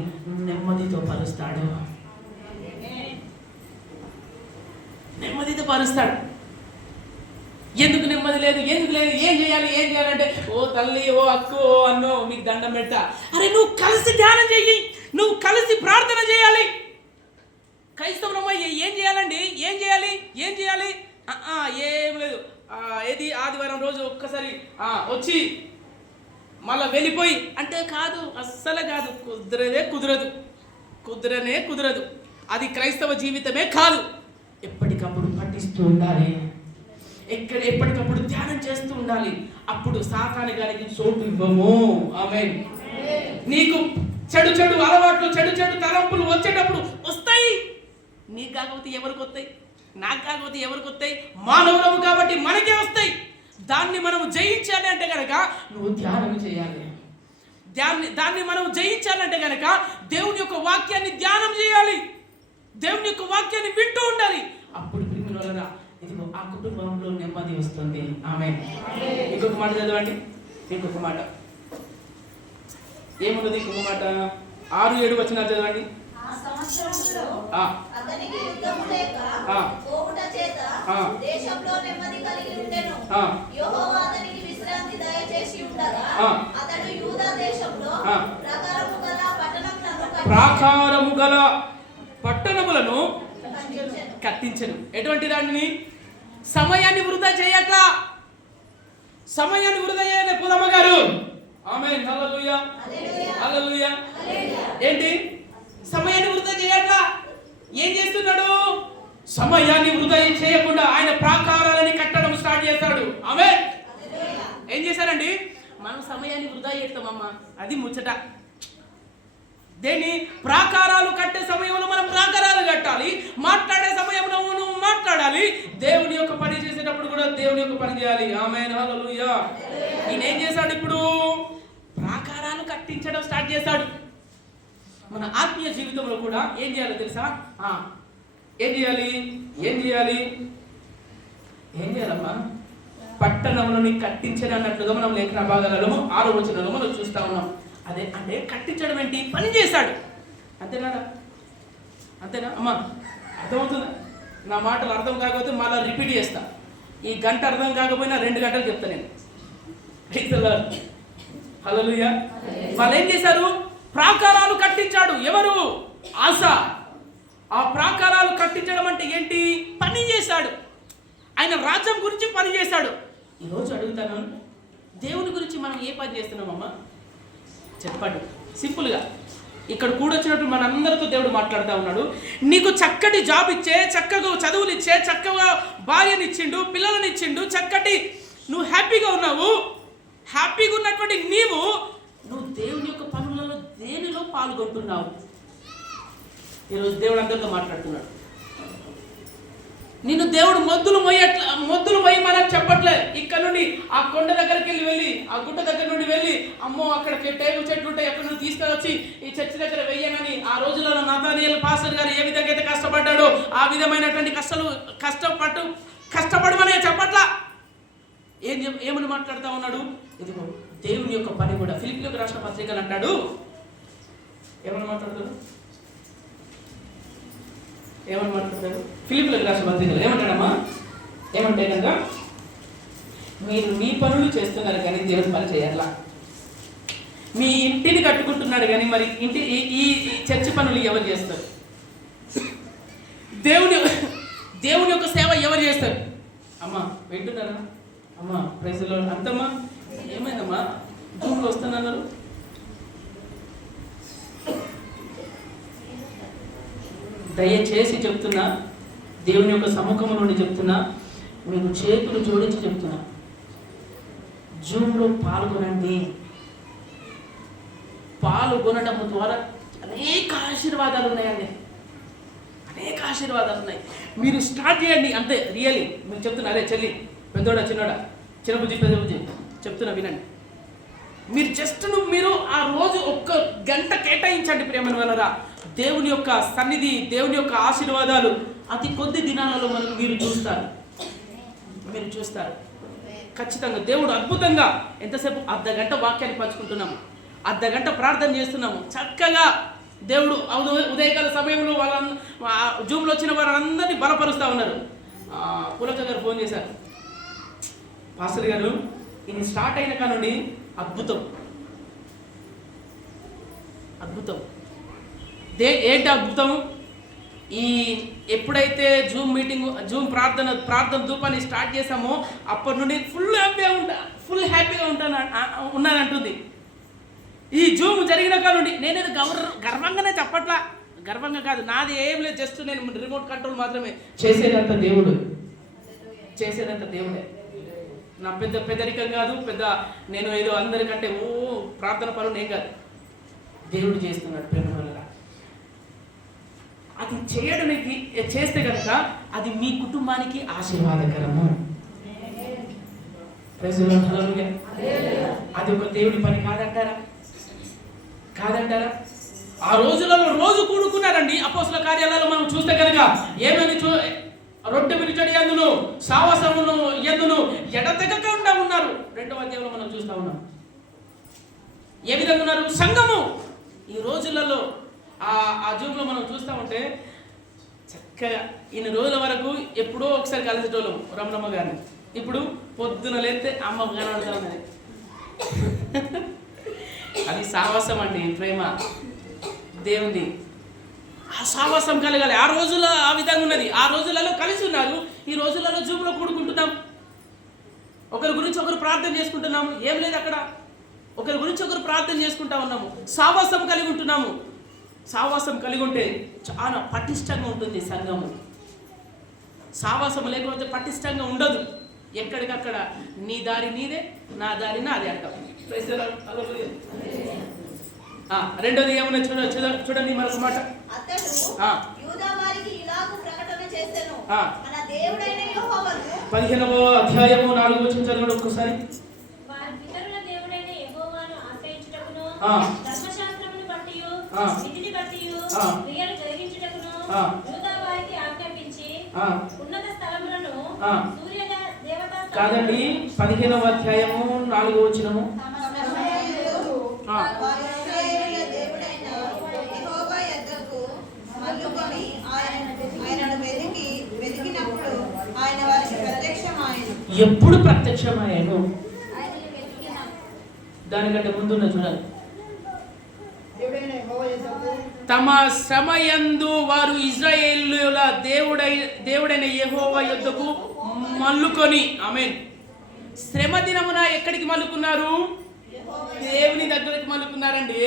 నెమ్మదితో పరుస్తాడు, నెమ్మదితో పరుస్తాడు. ఎందుకు నెమ్మది లేదు, ఎందుకు లేదు, ఏం చేయాలంటే, ఓ తల్లి, ఓ అక్కు, ఓ అన్నో, మీకు దండం పెడతా. అరే నువ్వు కలిసి ధ్యానం చెయ్యి, నువ్వు కలిసి ప్రార్థన చేయాలి. క్రైస్తవులమ్మ ఏం చేయాలండి? ఏం చేయాలి? ఏం లేదు. ఏది ఆదివారం రోజు ఒక్కసారి వచ్చి మళ్ళా వెళ్ళిపోయి అంటే కాదు, అస్సలు కాదు. కుదరదు. అది క్రైస్తవ జీవితమే కాదు. ఎప్పటికప్పుడు పఠిస్తూ ఉండాలి, ఎప్పటికప్పుడు ధ్యానం చేస్తూ ఉండాలి. అప్పుడు సాతాను గారికి చోటు ఇవ్వము. ఆమేన్. నీకు చెడు అలవాట్లు, చెడు తలంపులు వచ్చేటప్పుడు వస్తాయి. నీకు కాకపోతే ఎవరికి వస్తాయి? నాకు కాకపోతే ఎవరికి వస్తాయి? మానవులము కాబట్టి మనకే వస్తాయి. దాన్ని మనం జయించాలి అంటే కనుక నువ్వు ధ్యానం చేయాలి. దాన్ని మనం జయించాలంటే కనుక దేవుని యొక్క వాక్యాన్ని ధ్యానం చేయాలి, దేవుని యొక్క వాక్యాన్ని వింటూ ఉండాలి. అప్పుడు ప్రియమైన ఇదిగో ఆ కుటుంబంలో నెమ్మది వస్తుంది. ఆమేన్. ఇంకొక మాట చదవండి, ఇంకొక మాట ఏమున్నది? ఇంకొక మాట 6-7 వచనాలు చదవండి. ప్రాకారము గల పట్టణములను కట్టించెను. ఎటువంటి దానిని? సమయాన్ని వృధా చేయట్లా, సమయాన్ని వృధా చేయలే పులమ్మ గారు. ఆమేన్ హల్లెలూయా హల్లెలూయా. ఏంటి? సమయాన్ని వృధా చేయట్లా. ఏం చేస్తున్నాడు? సమయాన్ని వృధా చేయకుండా ఆయన ప్రాకారాలని కట్టడం స్టార్ట్ చేస్తాడు. ఆమేన్. ఏం చేశారండి? మనం సమయాన్ని వృధా చేస్తామమ్మా, అది ముచ్చట. దేని? ప్రాకారాలు కట్టే సమయంలో మనం ప్రాకారాలు కట్టాలి, మాట్లాడే సమయంలో నువ్వు మాట్లాడాలి, దేవుని యొక్క పని చేసేటప్పుడు కూడా దేవుని యొక్క పని చేయాలి. ఆమేన్ హల్లెలూయా. ఈయన ఏం చేశాడు? ఇప్పుడు ప్రాకారాలు కట్టించడం స్టార్ట్ చేశాడు. మన ఆత్మీయ జీవితంలో కూడా ఏం చేయాలో తెలుసా? ఏం చేయాలమ్మా? పట్టణంలోని కట్టించడం అన్నట్లుగా మనం లేఖన భాగాలలో 6వ వచనంలో మనం చూస్తా ఉన్నాం. అదే అంటే కట్టించడం ఏంటి? పని చేశాడు. అంతేనా అమ్మా? అర్థమవుతుందా? నా మాటలు అర్థం కాకపోతే మళ్ళీ రిపీట్ చేస్తా. ఈ గంట అర్థం కాకపోయినా 2 గంటలు చెప్తా నేను. హల్లెలూయా. వాళ్ళు ఏం చేశారు? ప్రాకారాలు కట్టించాడు. ఆయన రాజ్యం గురించి పని చేశాడు. ఈరోజు అడుగుతాను, దేవుని గురించి మనం ఏ పని చేస్తున్నామమ్మా చెప్పండి సింపుల్గా. ఇక్కడ కూడొచ్చినట్టు మనందరితో దేవుడు మాట్లాడుతూ ఉన్నాడు. నీకు చక్కటి జాబ్ ఇచ్చే, చక్కగా చదువులు ఇచ్చే, చక్కగా భార్యనిచ్చిండు, పిల్లలని ఇచ్చిండు, చక్కటి నువ్వు హ్యాపీగా ఉన్నావు. హ్యాపీగా ఉన్నటువంటి నువ్వు దేవుని యొక్క పనులలో దేనిలో పాల్గొంటున్నావు? ఈరోజు దేవుడు అందరితో మాట్లాడుతున్నాడు. నిన్ను దేవుడు మొద్దులు మొయ్యమని చెప్పట్లే. ఇక్కడ నుండి ఆ కొండ దగ్గరికి వెళ్ళి ఆ గుట్ట దగ్గర నుండి వెళ్ళి అమ్మో అక్కడ టేబుల్ చెట్లు ఉంటాయి, అక్కడ నుండి తీసుకొచ్చి ఈ చర్చి దగ్గర వెయ్యనని. ఆ రోజులలో నాథానియేల్ పాస్టర్ గారు ఏ విధంగా అయితే కష్టపడ్డాడో ఆ విధమైనటువంటి కష్టపడమనే చెప్పట్లా. ఏమని మాట్లాడుతూ ఉన్నాడు? ఇదిగో దేవుని యొక్క పని కూడా. ఫిలిప్పీయులకు రాసిన పత్రికలు అంటాడు, ఏమని మాట్లాడతాడు? ఫిలిప్పీయులకు రాసిన పత్రికలు ఏమంటాడమ్మా? ఏమంటే కనుక మీరు మీ పనులు చేస్తున్నారు కానీ దేవుని పని చేయాలా. మీ ఇంటిని కట్టుకుంటున్నాడు కానీ మరి ఈ చర్చి పనులు ఎవరు చేస్తారు? దేవుని యొక్క సేవ ఎవరు చేస్తారు? అమ్మా వింటున్నారా? అమ్మా ప్రైజ్ లో అంతమ్మా ఏమైందమ్మా జూమ్లో వస్తున్నారు? దయచేసి చెప్తున్నా, దేవుని యొక్క సముఖంలో నుండి చెప్తున్నా, మీకు చేతులు జోడించి చెప్తున్నా, జూమ్లో పాల్గొనండి. పాల్గొనడం ద్వారా అనేక ఆశీర్వాదాలు ఉన్నాయండి, అనేక ఆశీర్వాదాలు ఉన్నాయి. మీరు స్టార్ట్ చేయండి అంతే. రియలీ మీరు చెప్తున్నా, అదే చెల్లి పెద్దోడా చిన్నోడా, చిన్న బుజ్జి పెద్ద బుజ్జి చెప్తున్నా వినండి. మీరు ఆ రోజు 1 గంట కేటాయించండి ప్రేమను వలరా. దేవుని యొక్క సన్నిధి, దేవుని యొక్క ఆశీర్వాదాలు అతి కొద్ది దినాలలో మీరు చూస్తారు ఖచ్చితంగా. దేవుడు అద్భుతంగా ఎంతసేపు అర్ధగంట వాక్యాన్ని పంచుకుంటున్నాము, అర్ధగంట ప్రార్థన చేస్తున్నాము. చక్కగా దేవుడు ఉదయకాల సమయంలో జూమ్లో వచ్చిన వారందరినీ బలపరుస్తూ ఉన్నారు. పులక గారు ఫోన్ చేశారు, పాస్టర్ గారు ఇది స్టార్ట్ అయిన కానుండి అద్భుతం. ఏంటి అద్భుతం? ఎప్పుడైతే జూమ్ ప్రార్థన ధూపాన్ని స్టార్ట్ చేసామో అప్పటి నుండి ఫుల్ హ్యాపీగా ఉన్నానంటుంది. ఈ జూమ్ జరిగిన కానుండి నేనేది గర్వంగానే చెప్పట్లా, గర్వంగా కాదు, నాది ఏం లేదు, జస్ట్ నేను రిమోట్ కంట్రోల్ మాత్రమే. చేసేదంత దేవుడే. నా పెద్దరికం కాదు, నేను ఏదో అందరికంటే ప్రార్థన పనులు ఏం కాదు, దేవుడు చేస్తున్నాడు ప్రేమ వల్ల. అది చేస్తే కనుక అది మీ కుటుంబానికి ఆశీర్వాదకరము. అది ఒక దేవుడి పని కాదంటారా? ఆ రోజులలో రోజు కూడుకున్నారండి. అపోస్తల కార్యాలలో మనం చూస్తే కనుక ఏమని రొట్టె విరిచడి యందును సావాసమును యందును ఎడతెగకుండా ఉన్నారు. 2వ అధ్యాయంలో మనం చూస్తూ ఉన్నాం. ఏ విధంగా ఉన్నారు? సంఘము. ఈ రోజులలో ఆ జూమ్లో మనం చూస్తూ ఉంటే చక్కగా ఇన్ని రోజుల వరకు ఎప్పుడో ఒకసారి కలిసేటోళ్ళం రమణమ్మ గారిని. ఇప్పుడు పొద్దున లేస్తే అమ్మ కనబడతా ఉన్నది. అది సావాసం అండి, ప్రేమ దేవుంది. ఆ సావాసం కలగాలి. ఆ రోజుల్లో ఆ విధంగా ఉన్నది. ఆ రోజులలో కలిసి ఉన్నారు. ఈ రోజులలో జూమ్లో కూడుకుంటున్నాం, ఒకరి గురించి ఒకరు ప్రార్థన చేసుకుంటున్నాము. ఏం లేదు అక్కడ, ఒకరి గురించి ఒకరు ప్రార్థన చేసుకుంటా ఉన్నాము. సావాసం కలిగి ఉంటున్నాము. సావాసం కలిగి ఉంటే చాలా పటిష్టంగా ఉంటుంది సంఘము. సావాసం లేకపోతే పటిష్టంగా ఉండదు. ఎక్కడికక్కడ నీ దారి నీదే, నా దారి నాదే అంటాం. రెండోది ఏమన్నా చూడండి మరొక మాట. 15వ అధ్యాయము 4వ వచనం చదవండి ఒక్కసారి. కాదండి, 15వ అధ్యాయము 4వ వచనము. ఎప్పుడు ప్రత్యక్షమయ్యాను? దానికంటే ముందున్న చూడాలి. తమ శ్రమయందు వారు ఇశ్రాయేలీయుల దేవుడైన యెహోవా యొద్దకు మల్లుకొని. ఆమేన్. శ్రమ దినమున ఎక్కడికి మల్లుకున్నారు? దేవుని దగ్గరికి మల్లుకున్నారండి.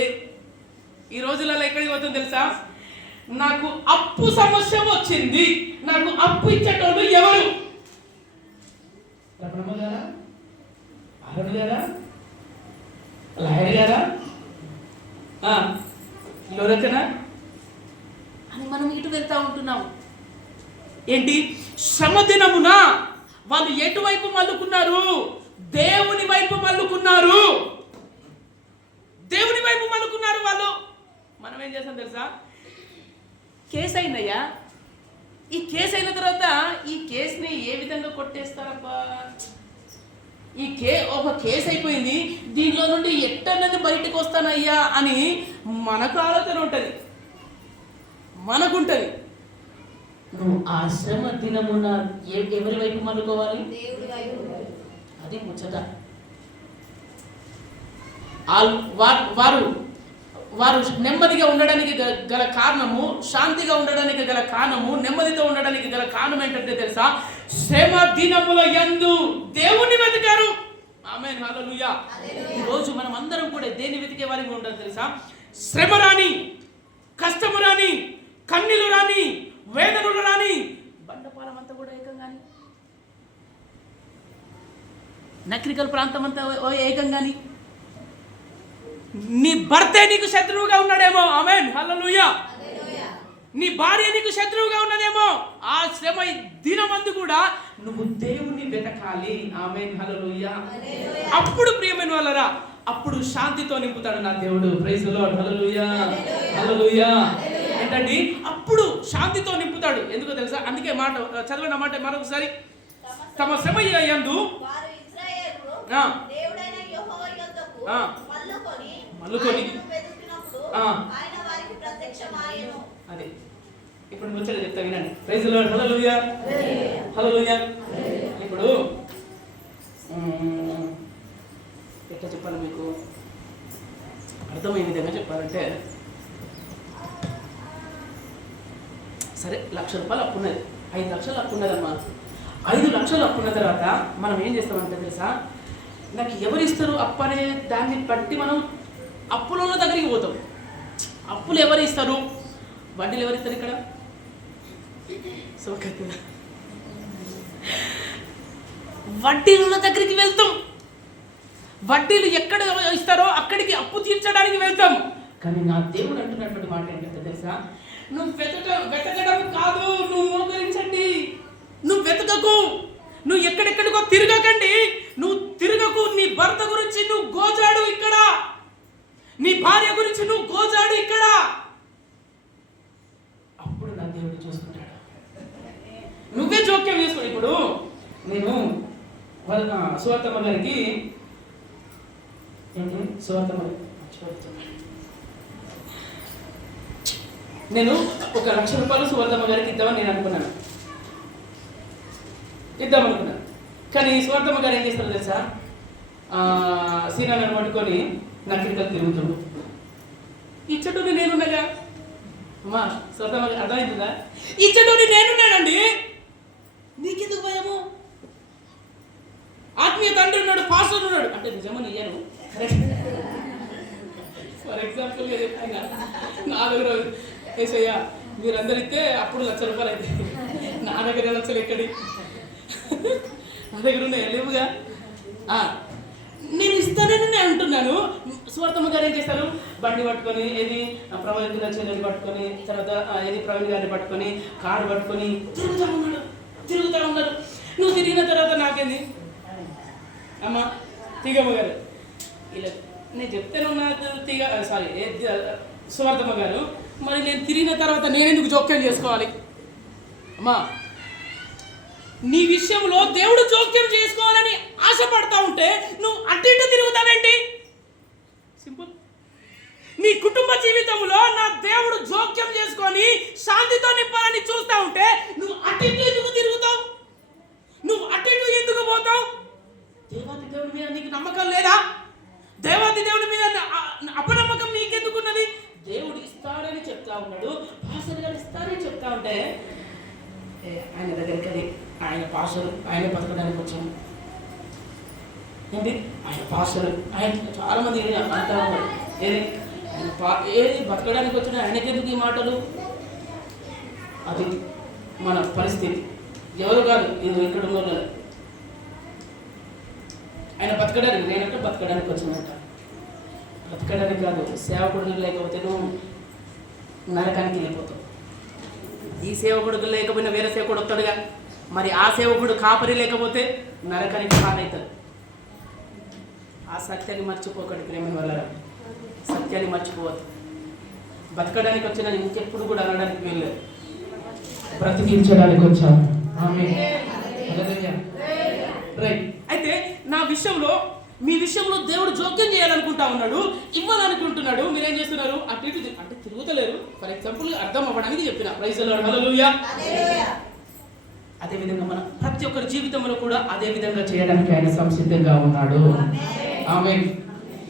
ఈ రోజులలో ఎక్కడికి పోతుంది తెలుసా? నాకు అప్పు సమస్య వచ్చింది, నాకు అప్పు ఇచ్చేటోళ్ళు ఎవరు? రమణమ్మ గారా, అరుణ్ గారా, లాయర్ గారా, లోరకనా అని మనం ఇటు వెళ్తా ఉంటున్నాం. ఏంటి? శ్రమ దినమున వాళ్ళు ఎటువైపు మల్లుకున్నారు? దేవుని వైపు మల్లుకున్నారు. దేవుని వైపు మల్లుకున్నారు వాళ్ళు. మనం ఏం చేస్తాం తెలుసా? కేసు అయిందయ్యా, ఈ కేసు అయిన తర్వాత ఈ కేసుని ఏ విధంగా కొట్టేస్తారబ్బా, ఒక కేసు అయిపోయింది, దీనిలో నుండి ఎట్టనని బయటకు వస్తానయ్యా అని మనకు ఆలోచన ఉంటుంది, మనకుంటుంది. నువ్వు ఆ శ్రమ దినమున ఎవరి వైపు మలుకోవాలి? అది ముచ్చట. వారు నెమ్మదిగా ఉండడానికి గల కారణము, శాంతిగా ఉండడానికి గల కారణము, నెమ్మదితో ఉండడానికి గల కారణం ఏంటంటే తెలుసా? శ్రమ దినముల యందు దేవుని వెతికారు. ఆమేన్, హల్లెలూయా. ఈరోజు మనం అందరం కూడా దేన్ని వెతికే వారికి ఉంటుంది తెలుసా? శ్రమ రాని, కష్టము రాని, కన్నీలు రాని, వేదనలు రాని, బండపాలం అంతా కూడా ఏకంగాని, నక్రికల్ ప్రాంతం అంతా ఏకంగాని, నీ భర్తే నీకు శత్రువుగా ఉన్నాడేమో. ఆమేన్, హల్లెలూయా. నీ భార్య నీకు శత్రువుగా ఉన్నదేమో. ఆ శ్రమ దినమందు కూడా నువ్వు దేవుణ్ణి వెతకాలి. ఆమేన్, హల్లెలూయా. అప్పుడు ప్రియమైన వాళ్ళరా, అప్పుడు శాంతితో నింపుతాడు నా దేవుడు. ప్రైజ్ ది లార్డ్, హల్లెలూయా, హల్లెలూయా. ఏంటండి? అప్పుడు శాంతితో నింపుతాడు. ఎందుకో తెలుసా? అందుకే మాట చదవండి, మాట మరొకసారి. తమ శ్రమ యందు మల్లుకొని అదే ఇప్పుడు ముచ్చట చెప్తా వినండి. ప్రైజ్ ది లార్డ్, హల్లెలూయా, హల్లెలూయా. ఇప్పుడు ఎట్లా చెప్పాలి మీకు అర్థమయ్యే విధంగా చెప్పాలంటే, సరే 1,00,000 రూపాయలు అప్పు ఉన్నది, 5 లక్షలు అప్పు ఉన్నదమ్మా. 5 లక్షలు అప్పు ఉన్న తర్వాత మనం ఏం చేస్తామంటే తెలుసా? నాకు ఎవరు ఇస్తారు అప్పు అనే దాన్ని బట్టి మనం అప్పుల దగ్గరికి పోతాం. అప్పులు ఎవరు ఇస్తారు? వడ్డీలు ఎవరు ఇస్తారు? ఇక్కడ వడ్డీల దగ్గరికి వెళ్తాం. వడ్డీలు ఎక్కడ ఇస్తారో అక్కడికి అప్పు తీర్చడానికి వెళ్తాం. కానీ నా దేవుడు అంటున్నటువంటి మాట ఏంటంటే తెలుసా? నువ్వు వెతకడం కాదు, నువ్వు మోకరించండి. నువ్వు వెతకకు, నువ్వు ఎక్కడెక్కడికో తిరగకండి, నువ్వు తిరగకు. నీ భర్త గురించి నువ్వు గోజాడు ఇక్కడ, నీ భార్య గురించి నువ్వు గోజాడు ఇక్కడ. అప్పుడు నా దేవుడు చూసుకుంటాడు. నువ్వే జోక్యం చేసుకో. ఇప్పుడు నేను సువార్తమ్మ గారికి నేను 1,00,000 రూపాయలు సువార్తమ్మ గారికి ఇద్దామని నేను అనుకున్నాను. కానీ సువార్తమ్మ గారు ఏం చేస్తారు తెలుసా? సీనాలను పట్టుకొని నా క్రికెట్ తిరుగుతుండు. ఇచ్చటోని నేనున్నాగా. అమ్మా సువార్తమ్మ గారు అర్థమవుతుందా? ఇచ్చటోని నేనున్నానండి, నీకెందుకు భయము? ఆత్మీయ తండ్రి ఉన్నాడు, పాస్టర్ ఉన్నాడు అంటే నిజమని ఇయ్యాను. ఫర్ ఎగ్జాంపుల్ గా చెప్తున్నా, నా దగ్గర ఏసయ్యా మీరందరూ ఇస్తే అప్పుడు 1,00,000 రూపాయలు అయితే, నా దగ్గర 1,00,000 ఎక్కడి? నా దగ్గర ఉన్నాయి, లేవుగా. నేను ఇస్తానని నేను అంటున్నాను. సువార్తమ్మ గారు ఏం చేస్తారు? బండి పట్టుకొని, ఏది ప్రవీణ్ గారిని పట్టుకొని, తర్వాత ఏది ప్రవీణ్ గారిని పట్టుకొని, కారు పట్టుకొని తిరుగుతూ ఉన్నారు. నువ్వు తిరిగిన తర్వాత నాకేంది అమ్మా తీగమ్మ గారు ఇలా నేను చెప్తాను. నాకు సువార్తమ్మ గారు, మరి నేను తిరిగిన తర్వాత నేనెందుకు జోక్యం చేసుకోవాలి? అమ్మా నీ విషయంలో దేవుడు జోక్యం చేసుకోవాలని ఆశపడతా ఉంటే నువ్వు అటు ఇటు తిరుగుతావేంటి? సింపుల్. నీ కుటుంబ జీవితంలో నా దేవుడు జోక్యం చేసుకొని శాంతితో నింపాలని చూస్తా ఉంటే నువ్వు అటు ఇటు ఎందుకు తిరుగుతావు? నువ్వు అటు ఇటు ఎందుకు పోతావు? దేవాది దేవుడి మీద నీకు నమ్మకం లేదా? దేవాది దేవుడి మీద అపనమ్మకం నీకెందుకున్నది? దేవుడు ఇస్తాడని చెప్తా ఉన్నాడు, పాస్టర్ గారు ఇస్తారని చెప్తా ఉంటే ఆయన దగ్గరికి అది ఆయన పాస్టర్ ఆయన బతకడానికి వచ్చాను ఏంటి ఆయన పాస్టర్ ఆయన చాలామంది అంటా ఉన్నారు ఏది ఏది బతకడానికి వచ్చిన ఆయనకెందుకు ఈ మాటలు. అది మన పరిస్థితి. ఎవరు కాదు, ఇది ఇక్కడ ఉన్న ఆయన బతకడానికి, నేనంటే బతకడానికి వచ్చినట్ట. బతకడానికి కాదు, సేవకుడు లేకపోతే నువ్వు నరకానికి వెళ్ళిపోతావు. ఈ సేవకుడు లేకపోయినా వేరే సేవకుడు వస్తాడుగా, మరి ఆ సేవకుడు కాపరి లేకపోతే నరకానికి పాలవుతాడు. ఆ సత్యాన్ని మర్చిపోకండి ప్రేమ వల్ల, సత్యాన్ని మర్చిపోవద్దు. బతకడానికి వచ్చిన ఇంకెప్పుడు కూడా అనడానికి వెళ్ళలేదు, బ్రతికించడానికి వచ్చాను. అయితే నా విషయంలో మీ విషయంలో దేవుడు జోక్యం చేయాలనుకుంటా ఉన్నాడు, ఇవ్వాలనుకుంటున్నాడు. మీరేం చేస్తున్నారు? అటు ఇటు అంటే తిరుగుతలేరు. ఫర్ ఎగ్జాంపుల్ అర్థం అవ్వడానికి చెప్పిన ప్రైజ్ ది లార్డ్, హల్లెలూయా. అదేవిధంగా మన ప్రతి ఒక్కరి జీవితంలో కూడా అదే విధంగా చేయడానికి ఆయన సంసిద్ధంగా ఉన్నాడు. ఆమేన్.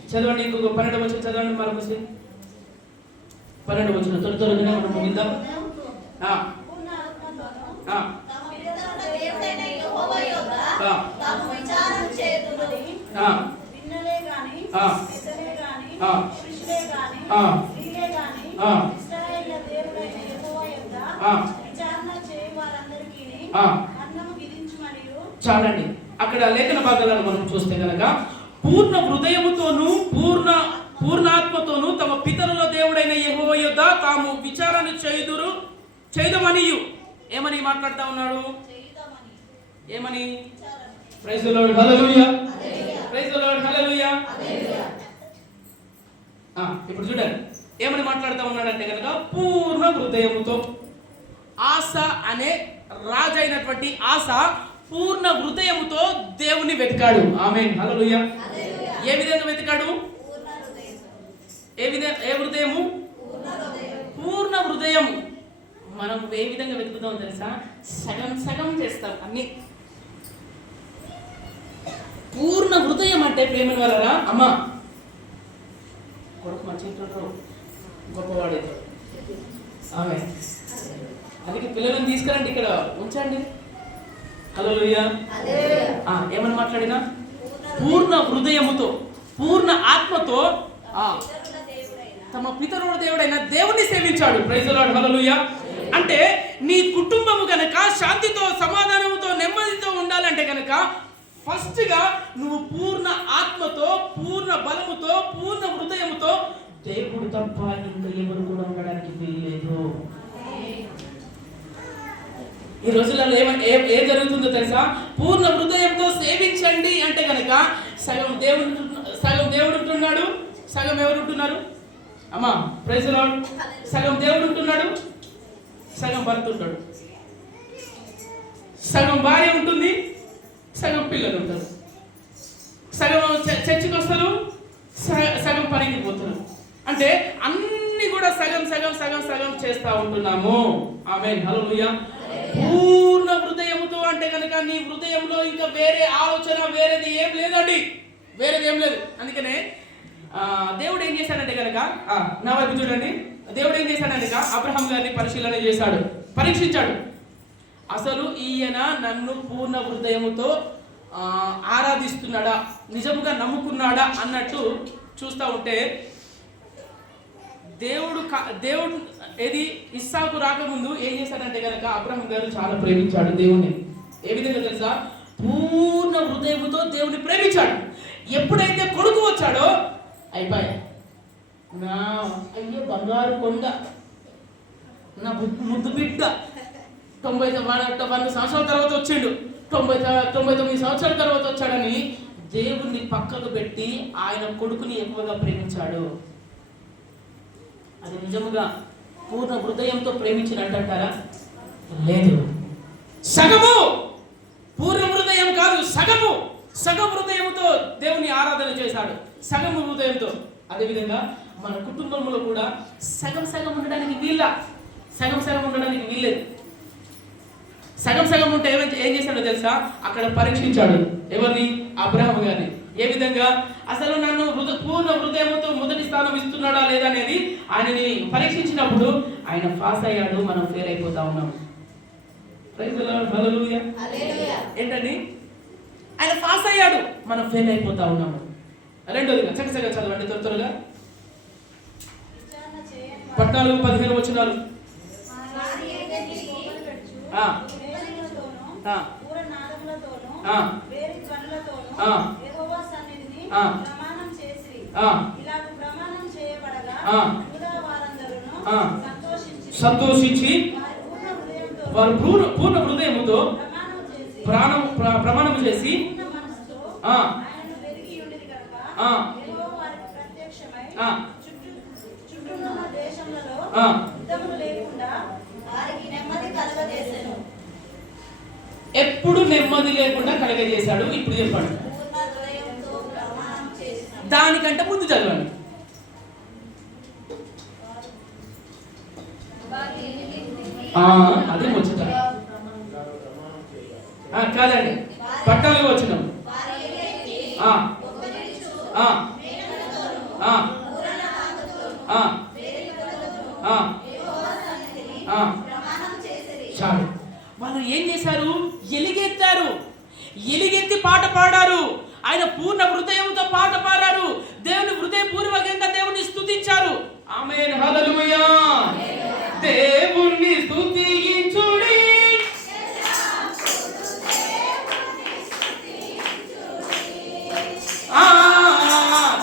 చదవండి, ఇంకొక 12వ వచనం చదవండి. మరొకసారి 12వ వచనం త్వరగా మనం ముగిద్దాం. చాలండి. అక్కడ లేఖన భాగాలను మనం చూస్తే కనుక పూర్ణ హృదయముతోను పూర్ణాత్మతోను తమ పితరుల దేవుడైన యెహోవా యొద్ద తాము విచారణ చేయదమనియు ఏమని మాట్లాడుతా ఉన్నాడు? ఏమని? Praise the lord, hallelujah. Praise the lord, hallelujah. ఇప్పుడు చూడండి ఏమని మాట్లాడుతూ ఉన్నాడంటే కనుక పూర్ణ హృదయముతో. ఆస అనే రాజు అయినటువంటి ఆస పూర్ణ హృదయముతో దేవుని వెతికాడు. ఆమేన్, హల్లెలూయా. ఏ విధంగా వెతికాడు? ఏ హృదయము? పూర్ణ హృదయం. మనం ఏ విధంగా వెతుకుతామో తెలుసా? సగం సగం చేస్తాం అన్ని. పూర్ణ హృదయం అంటే ప్రేమ వలన అమ్మ కొడుకు మంచిగా గొప్పవాడేది. ఆమె అందుకే పిల్లలను తీసుకురండి, ఇక్కడ ఉంచండి. హల్లెలూయా. ఏమని మాట్లాడినా? పూర్ణ హృదయముతో పూర్ణ ఆత్మతో తమ పితరుల దేవుడైన దేవుని సేవించాడు. ప్రైజ్ ది లార్డ్, హల్లెలూయా. అంటే నీ కుటుంబము కనుక శాంతితో సమాధానంతో నెమ్మదితో ఉండాలంటే కనుక ఫస్ట్ గా నువ్వు పూర్ణ ఆత్మతో పూర్ణ బలముతో పూర్ణ హృదయముతో దేవుడు తప్ప ఇంకా ఎవరు కూడా ఉండడానికి వీల్లేదు. ఈ రోజులలో ఏం జరుగుతుందో తెలుసా? పూర్ణ హృదయంతో సేవించండి అంటే కనుక సగం దేవుడు ఉంటున్నాడు, సగం ఎవరు ఉంటున్నారు? అమ్మా ప్రైజ్ ది లార్డ్. సగం దేవుడు ఉంటున్నాడు, సగం భర్త ఉంటాడు, సగం భార్య ఉంటుంది, సగం పిల్లలు ఉంటారు, సగం చర్చికి వస్తారు, సగం పనికి పోతారు. అంటే అన్ని కూడా సగం సగం సగం సగం చేస్తా ఉంటున్నాము. ఆమేన్, హల్లెలూయా. పూర్ణ హృదయముతో అంటే కనుక నీ హృదయంలో ఇంకా వేరే ఆలోచన వేరేది ఏం లేదండి, వేరేది ఏం లేదు. అందుకనే దేవుడు ఏం చేశాడంటే కనుక నా వైపు చూడండి. దేవుడు ఏం చేశాడంటే అబ్రహాం గారిని పరిశీలన చేశాడు, పరీక్షించాడు. అసలు ఈయన నన్ను పూర్ణ హృదయముతో ఆరాధిస్తున్నాడా, నిజముగా నమ్ముకున్నాడా అన్నట్టు చూస్తూ ఉంటే దేవుడు ఏది ఇస్సాకు రాకముందు ఏం చేశాడంటే కనుక అబ్రహాం గారు చాలా ప్రేమించాడు దేవుణ్ణి. ఏ విధంగా తెలుసా? పూర్ణ హృదయముతో దేవుని ప్రేమించాడు. ఎప్పుడైతే కొడుకు వచ్చాడో అయిపోయా, నా అయ్యో బంగారు కొండ, నా ముద్దు బిడ్డ 100 సంవత్సరాల తర్వాత వచ్చిండు, 99 సంవత్సరాల తర్వాత వచ్చాడని దేవుణ్ణి పక్కకు పెట్టి ఆయన కొడుకుని ఎక్కువగా ప్రేమించాడు. అది నిజముగా పూర్ణ హృదయంతో ప్రేమించినట్టారా? లేదు. సగము, పూర్ణ హృదయం కాదు, సగం హృదయంతో దేవుని ఆరాధన చేశాడు, సగం హృదయంతో. అదేవిధంగా మన కుటుంబంలో కూడా సగం సగం ఉండడానికి వీల్లేదు. సగం సగం ఉంటే ఏం చేశాడో తెలుసా? అక్కడ పరీక్షించాడు. ఎవరిని? అబ్రహాం గారిని. ఏ విధంగా? అసలు నన్ను పూర్ణ హృదయంతో మొదటి స్థానం ఇస్తున్నాడా లేదా అనేది ఆయనని పరీక్షించినప్పుడు ఆయన పాస్ అయ్యాడు, మనం ఫెయిల్ అయిపోతా ఉన్నాం. ప్రైజ్ ది లార్డ్, హల్లెలూయా. ఏంటండి, ఆయన పాస్ అయ్యాడు, మనం ఫెయిల్ అయిపోతా ఉన్నాము. రెండోదిగా చక్కగా చదవండి త్వరగా. 14-15 వచనాలు. సంతోషించి వారు పూర్ణ హృదయముతో ప్రమాణం చేసి ఎప్పుడు నెమ్మది లేకుండా కలగజేశాడు. ఇప్పుడు చెప్పండి, దానికంటే ముందు చదవండి. అదే ముచ్చట కాదండి, 14 వచనం. వాళ్ళు ఏం చేశారు? ఎలుగెత్తారు, ఎలుగెత్తి పాట పాడారు. ఆయన పూర్ణ హృదయంతో పాట పాడారు. దేవుని హృదయపూర్వకంగా దేవుని స్తుతించారు. ఆమేన్, హల్లెలూయా. దేవుని స్తుతించుడి,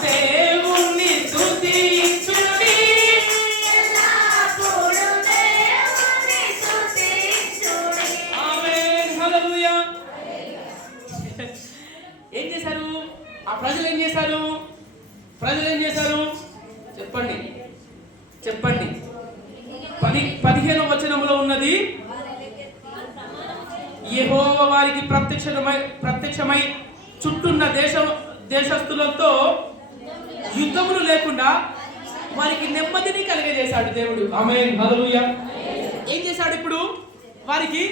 దేవుని స్తుతించుడి. ఆమేన్, హల్లెలూయా. ఏం చేశారు ఆ ప్రజలు? ఏం చేశారు ప్రజలు? ఏం చేశారు చెప్పండి, చెప్పండి. 15వ వచనంలో ఉన్నది, యెహోవా వారికి ప్రత్యక్షమై చుట్టూన్న దేశస్తులతో యుద్ధములు లేకుండా వారికి నెమ్మదిని కలిగజేశాడు దేవుడు. ఆమేన్, హల్లెలూయా. ఏం చేశాడు ఇప్పుడు వారికి?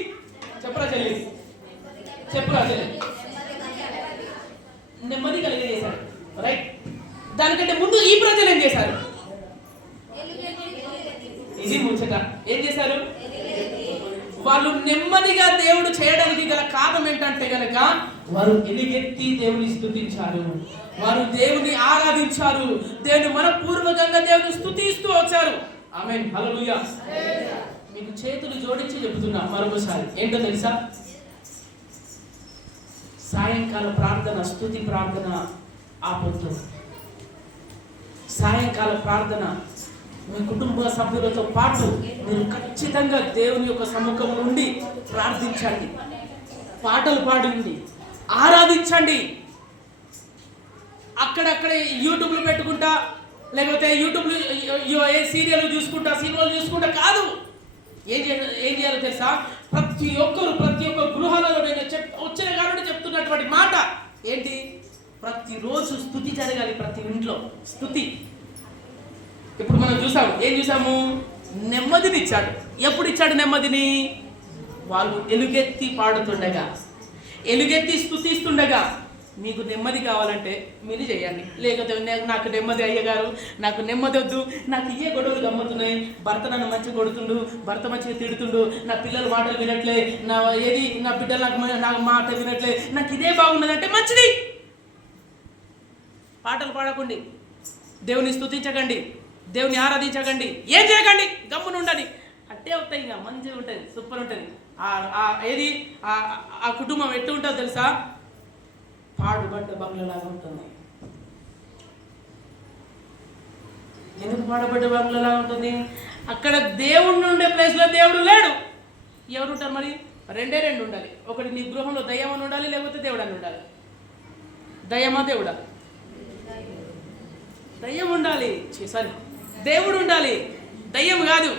చెప్పురా చెల్లి, నెమ్మది కలిగజేశాడు. రైట్. దానికంటే ముందు ఈ ప్రజలు ఏం చేశారు? ఇది ముచ్చట. ఏం చేశారు వాళ్ళు? నెమ్మదిగా దేవుడు చేయడానికి గల కారణం ఏంటంటే గనక వారు ఎలుగెత్తి దేవుని స్తుతించారు, వారు దేవుని ఆరాధించారు, దేవుని మనపూర్వకంగా దేవుని స్తుతిస్తూ వచ్చారు. ఆమేన్, హల్లెలూయా. మీకు చేతులు జోడించి చెబుతున్నా మరొకసారి, ఏంటో తెలుసా? సాయంకాల ప్రార్థన, స్తుతి ప్రార్థన ఆపొద్దు. సాయంకాల ప్రార్థన మీ కుటుంబ సభ్యులతో పాటు మీరు ఖచ్చితంగా దేవుని యొక్క సముఖం నుండి ప్రార్థించండి, పాటలు పాడండి, ఆరాధించండి. అక్కడక్కడే యూట్యూబ్లు పెట్టుకుంటా, లేకపోతే యూట్యూబ్లు సీరియల్ చూసుకుంటా, సినిమాలు చూసుకుంటా కాదు. ఏం చేయాలో తెలుసా? ప్రతి ఒక్క గృహాలలో నేను వచ్చిన కాబట్టి చెప్తున్నటువంటి మాట ఏంటి? ప్రతిరోజు స్తుతి జరగాలి. ప్రతి ఇంట్లో స్తుతి. ఇప్పుడు మనం చూసాము, ఏం చూసాము? నెమ్మదిని ఇచ్చాడు. ఎప్పుడు ఇచ్చాడు నెమ్మదిని? వాళ్ళు ఎలుగెత్తి పాడుతుండగా, ఎలుగెత్తి స్తుతిస్తుండగా. మీకు నెమ్మది కావాలంటే మీరు చేయండి. లేకపోతే నాకు నెమ్మది అయ్యగారు, నాకు నెమ్మది వద్దు, నాకు ఇవే గొడవలు గమ్ముతున్నాయి, భర్త నన్ను మంచిగా కొడుతుండు, భర్త మంచిగా తిడుతుండు, నా పిల్లలు మాటలు వినట్లే, నా బిడ్డలు నాకు మాట వినట్లే, నాకు ఇదే బాగున్నదంటే మంచిది. పాటలు పాడకండి, దేవుని స్తుతించకండి, దేవుని ఆరాధించకండి, ఏం చేయకండి, గమ్మున ఉండండి. అట్టే అవుతాయి, ఇంకా మంచిగా ఉంటుంది, సూపర్ ఉంటుంది. ఆ కుటుంబం ఎట్టు ఉంటుందో తెలుసా? పాడుబడ్డ బంగ్లాలాగా ఉంటుంది. ఎందుకు పాడుబడ్డ బంగ్లాలాగా ఉంటుంది? అక్కడ దేవుడు ఉండే ప్లేస్లో దేవుడు లేడు. ఎవరు ఉంటారు మరి? రెండే ఉండాలి. ఒకటి నీ గృహంలో దయ్యం అని ఉండాలి, లేకపోతే దేవుడు అని ఉండాలి. దయ్యమా దేవుడా? దయ్యం ఉండాలి, సారీ దేవుడు ఉండాలి, దయ్యం కాదు.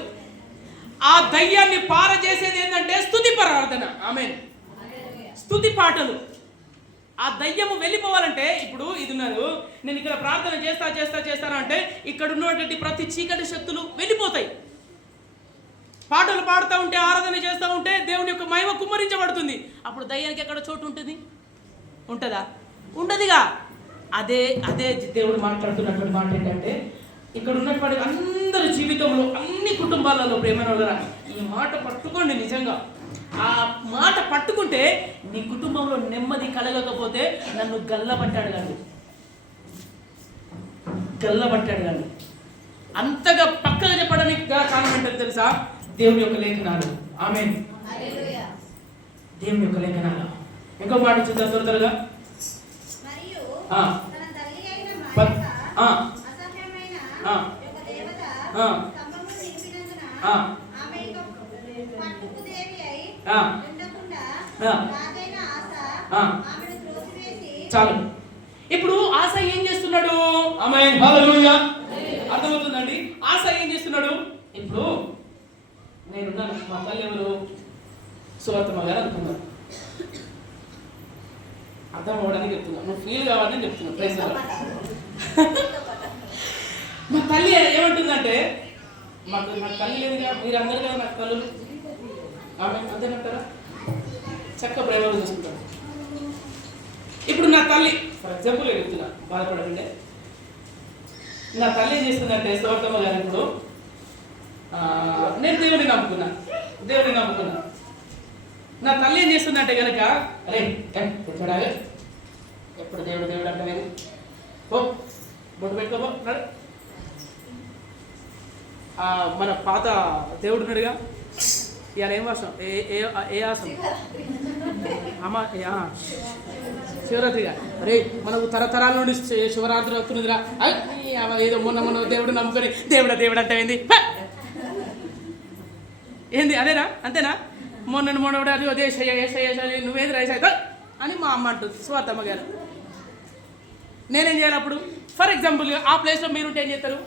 ఆ దయ్యాన్ని పారజేసేది ఏంటంటే స్తుతి ప్రార్థన. ఆమేన్, స్తుతి పాటలు. ఆ దయ్యము వెళ్ళిపోవాలంటే, ఇప్పుడు ఇది ఉన్నారు, నేను ఇక్కడ ప్రార్థన చేస్తాను అంటే ఇక్కడ ఉన్నటువంటి ప్రతి చీకటి శక్తులు వెళ్ళిపోతాయి. పాటలు పాడుతూ ఉంటే, ఆరాధన చేస్తూ ఉంటే దేవుని యొక్క మహిమ కుమ్మరించబడుతుంది. అప్పుడు దయ్యానికి ఎక్కడ చోటు ఉంటుంది? ఉంటుందా? ఉండదుగా. అదే దేవుడు మాట్లాడుతున్నటువంటి మాట ఏంటంటే, ఇక్కడ ఉన్నటువంటి అందరి జీవితంలో, అన్ని కుటుంబాలలో, ప్రేమైన ఈ మాట పట్టుకోండి. నిజంగా ఆ మాట పట్టుకుంటే నీ కుటుంబంలో నెమ్మది కలగకపోతే నన్ను గల్లబట్టాడు కానీ అంతగా పక్కగా చెప్పడానికి గల కారణం ఏంటో తెలుసా? దేవుని యొక్క లేఖనాలు. ఆమేన్. దేవుని యొక్క లేఖనాలు. ఇంకో మాట చూద్దాం త్వరగా. చాలు. ఇప్పుడు ఆశ ఏం చేస్తున్నాడు? ఆమేన్, హల్లెలూయా. అర్థమవుతుందండి? ఆశ ఏం చేస్తున్నాడు? ఇప్పుడు నేనున్నాను, మా తల్లి ఎవరు? సువర్తమ్మ గారు అనుకున్నాను. అర్థం అవ్వడానికి చెప్తున్నా, నువ్వు ఫీల్ కావాలని చెప్తున్నా. ప్రైజ్ మా తల్లి ఏమంటుందంటే, నాకు తల్లి లేదుగా, మీరు అందరు కదా నాకు తల్లులు. ఆమె అంతేనంటారా? చక్క ప్రేమగా చూసుకుంటాను. ఇప్పుడు నా తల్లి ఫర్ ఎగ్జాంపుల్ చెప్తున్నా, బాధపడకండి. నా తల్లి ఏం చేస్తుందంటే, సువర్తమ్మ గారు ఇప్పుడు నేను దేవుని నమ్ముకున్నా. నా తల్లి ఏం చేస్తుందంటే కనుక, అరే కూర్చోడాలి, ఎప్పుడు దేవుడు అంటే ఓ బొట్టు పెట్టుకోబో. మన పాత దేవుడు ఉన్నాడుగా, ఇవాళ ఏం వర్షం, ఏ ఆసం అమ్మా, శివరాత్రిగా. అరే మనకు తరతరాల నుండి శివరాత్రి అవుతున్నదిరా. ఏదో మొన్న దేవుడు నమ్ముకొని దేవుడు అంటే ఏంది అదేనా? అంతేనా? మొన్న అది నువ్వేది రైస్ అవుతా అని మా అమ్మ అంటుంది, సువర్తమ్మ గారు. నేనేం చేయాలి అప్పుడు? ఫర్ ఎగ్జాంపుల్ ఆ ప్లేస్లో మీరుంటే ఏం చేస్తారు?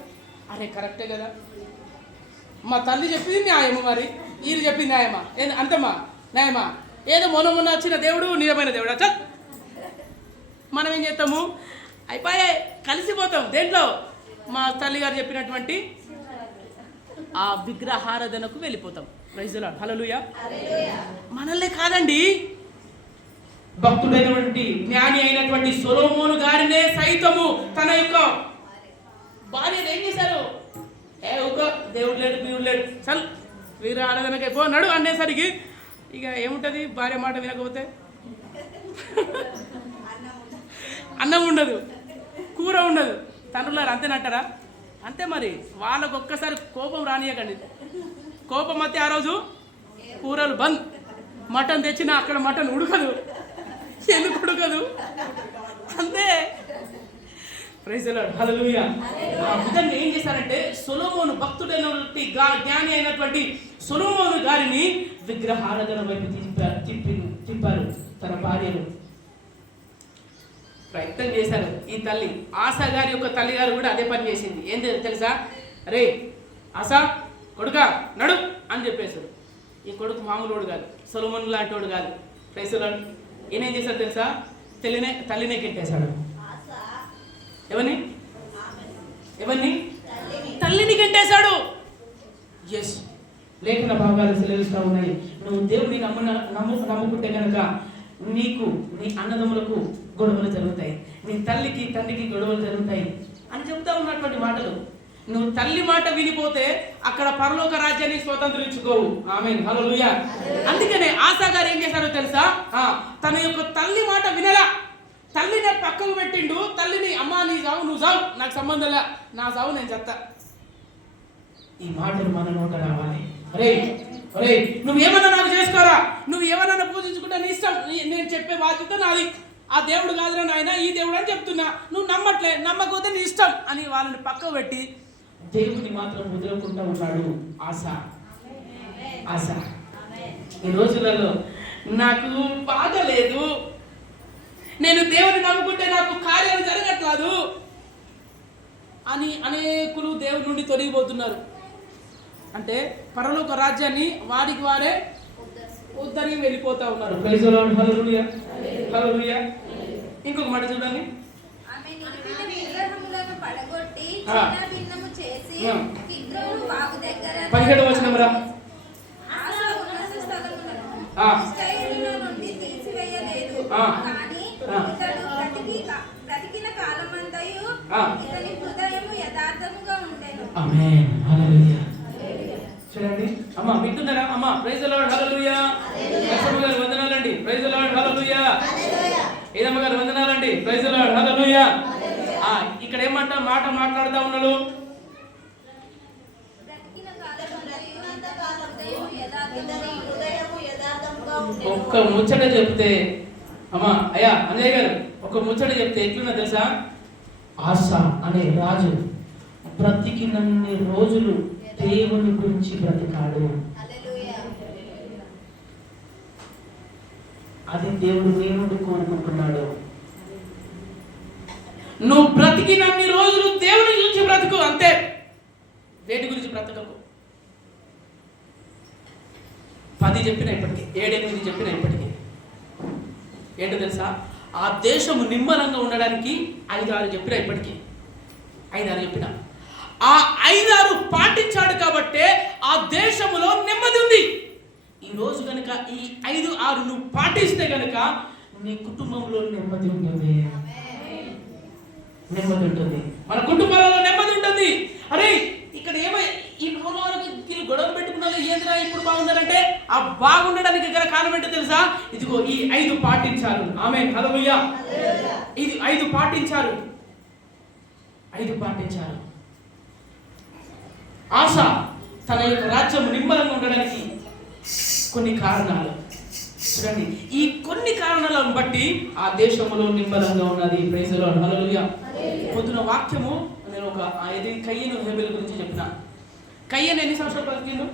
అరే కరెక్టే కదా, మా తల్లి చెప్పింది న్యాయమా, మరి వీరు చెప్పింది న్యాయమా? అంతమ్మా న్యాయమా? ఏదో మొన్న వచ్చిన దేవుడు నిజమైన దేవుడు అచ్చా. మనం ఏం చేస్తాము? అయిపోయే కలిసిపోతాం దేంట్లో? మా తల్లిగారు చెప్పినటువంటి ఆ విగ్రహారాధనకు వెళ్ళిపోతాం. ప్రైజ్ ది లార్డ్, హల్లెలూయా. మనల్నే కాదండి, భక్తుడైనటువంటి జ్ఞాని అయినటువంటి సొలొమోను గారినే సైతము తన యొక్క భార్యను ఏం చేశారు? ఒక దేవుడు లేడు చల్ విగ్రహారాధనకి అయిపోన్నాడు అనేసరికి ఇక ఏముంటుంది? భార్య మాట వినకపోతే అన్నం ఉండదు, కూర ఉండదు. తండ్రులారు అంతేనంటారా? అంతే మరి. వాళ్ళకు ఒక్కసారి కోపం రానియకండి. కోపం అయితే ఆ రోజు కూరలు బంద్. మటన్ తెచ్చినా అక్కడ మటన్ ఉడకదు. ఎందుకు ఉడకదు? అంతే. ప్రైజ్ ది లార్డ్, హల్లెలూయా. ఆ విధంగా ఏం చేశారంటే, సొలొమోను భక్తుడైనటువంటి జ్ఞాని అయినటువంటి సొలొమోను గారిని విగ్రహారాధన వైపు తిప్పారు తన భార్యను. ప్రయత్నం చేశారు. ఈ తల్లి ఆశా గారి యొక్క తల్లి గారు కూడా అదే పని చేసింది. ఏంటి తెలుసా? అరే ఆశా కొడుకా నడు అని చెప్పేశారు. ఈ కొడుకు మామూలు కాదు, సొలొమోను లాంటి వాడు కాదు. Praise the lord. ఈయన ఏం చేశాడు తెలుసా? తల్లినే కెట్టేశాడు. ఎవరిని? తల్లిని గంటేశాడు. ఎస్, లేఖన భాగాలు సెలవిస్తూ ఉన్నాయి. నువ్వు దేవుడిని నమ్ముకుంటే కనుక నీకు, నీ అన్నదమ్ములకు గొడవలు జరుగుతాయి, నీ తల్లికి తండ్రికి గొడవలు జరుగుతాయి అని చెప్తా ఉన్నటువంటి మాటలు. నువ్వు తల్లి మాట వినిపోతే అక్కడ పరలోక రాజ్యాన్ని స్వతంత్రించుకోవు. ఆమేన్, హల్లెలూయా. అందుకనే ఆశా గారు ఏం చేశారో తెలుసా? తన యొక్క తల్లి మాట వినలా. తల్లిని పక్కకు పెట్టిండు. తల్లిని, అమ్మా నీ చావు నువ్వు చావు, నాకు సంబంధంలా, నా చావు నేను చెప్తా. ఈ మాటలు మన నోట రావాలి. అరే నువ్వేమన్నా నాకు చేసుకోరా, నువ్వు ఏమన్నా పూజించుకుంటా నీ ఇష్టం, నేను చెప్పే బాధ్యత నాది. ఆ దేవుడు కాదురా నాయన, ఈ దేవుడు అని చెప్తున్నా, నువ్వు నమ్మకపోతే నీ ఇష్టం అని వాళ్ళని పక్కకు పెట్టి దేవుని మాత్రం వదలకుండా ఉన్నాడు ఆశ. ఈ రోజులలో నాకు బాధ లేదు, నేను దేవుని నమ్ముకుంటే నాకు కార్యాలు జరగట్లేదు అని అనేకులు దేవుని నుండి తొలగిపోతున్నారు. అంటే పరలోక రాజ్యాన్ని వారికి వారే ఉద్దరి వెళ్ళిపోతా ఉన్నారు. ప్రైజ్ ది లార్డ్, హల్లెలూయా, హల్లెలూయా. ఇంకొక మాట చూడండి. 17వ వచనం రా. చూడండి అమ్మ వింటున్నారా అమ్మ? ప్రైజ్ ది లార్డ్, హల్లెలూయా. లక్ష్మమ్మ గారు వందనాలండి, ప్రైజ్ ది లార్డ్, హల్లెలూయా. ఏదమ్మ గారు వందనాలండి, ప్రైజ్ ది లార్డ్, హల్లెలూయా. ఇక్కడ ఏమంట మాట మాట్లాడుతూ ఉన్నాడు, ఒక్క ముచ్చట చెప్తే అమ్మా అయ్యా అన్నయ్య గారు ఒక ముచ్చట చెప్తే ఎట్లున్నా తెలుసా? ఆశ అనే రాజు బ్రతికినన్ని రోజులు దేవుని గురించి బ్రతికాడు. అది దేవుడు నీ నుండి కోరుకుంటున్నాడు. నువ్వు బ్రతికినన్ని రోజులు దేవుని గురించి బ్రతుకు, అంతే. వేటి గురించి బ్రతకకు. 10 చెప్పిన ఇప్పటికీ, 7-8 చెప్పిన ఇప్పటికీ. ఏంటో తెలుసా? ఆ దేశము నిమ్మలంగా ఉండడానికి 5-6 చెప్పిన ఇప్పటికీ. 5-6 చెప్పిన. ఆ 5-6 పాటించాడు కాబట్టే ఆ దేశములో నెమ్మది ఉంది. ఈ రోజు కనుక ఈ 5-6 నువ్వు పాటిస్తే కనుక నీ కుటుంబంలో నెమ్మది ఉంటుంది. నెమ్మది ఉంటుంది, మన కుటుంబాలలో నెమ్మది ఉంటుంది. అరే ఇక్కడ ఏమై ఈ వీళ్ళు గొడవ పెట్టుకున్నారు, ఏంద్రా ఇప్పుడు బాగున్నారంటే ఆ బాగుండడానికి గల కారణం ఏంటో తెలుసా? ఇదిగో ఈ 5 పాటించారు. ఆమేన్, హల్లెలూయా. ఇది 5 పాటించారు. 5 పాటించారు. ఆశ తన యొక్క రాజ్యం నిమ్మలంగా ఉండడానికి కొన్ని కారణాలు చూడండి. ఈ కొన్ని కారణాలను బట్టి ఆ దేశంలో నిమ్మలంగా ఉన్నది. ప్రైజ్ ది లార్డ్, హల్లెలూయా. పొద్దున వాక్యము నేను ఒక కయ్యను హేబెలు గురించి చెప్పిన. కయ్యను ఎన్ని సంవత్సరాలు బ్రతికిండు?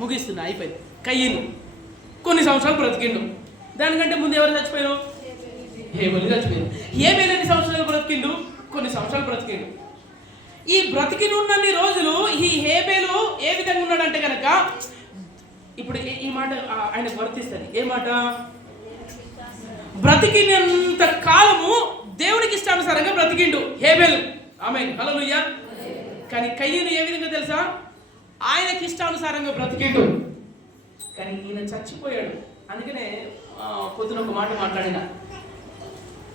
ముగిస్తున్నా, అయిపోయింది. కయ్యను కొన్ని సంవత్సరాలు బ్రతికిండు. దానికంటే ముందు ఎవరు చచ్చిపోయారు? హేబెలు చచ్చిపోయారు. హేబెలు ఎన్ని సంవత్సరాలు బ్రతికిండు? కొన్ని సంవత్సరాలు బ్రతికిండు. ఈ బ్రతికినున్నన్ని రోజులు ఈ హేబెలు ఏ విధంగా ఉన్నాడంటే కనుక, ఇప్పుడు ఈ మాట ఆయనకు వర్తిస్తుంది. ఏ మాట? బ్రతికినంత కాలము దేవునికి ఇష్టానుసారంగా బ్రతికిండు హేబెలు. ఆమేన్, హల్లెలూయా. కానీ కయ్యను ఏ విధంగా తెలుసా? ఆయనకి ఇష్టానుసారంగా బ్రతికిండు. కానీ ఈయన చచ్చిపోయాడు. అందుకనే పొద్దున ఒక మాట మాట్లాడిన,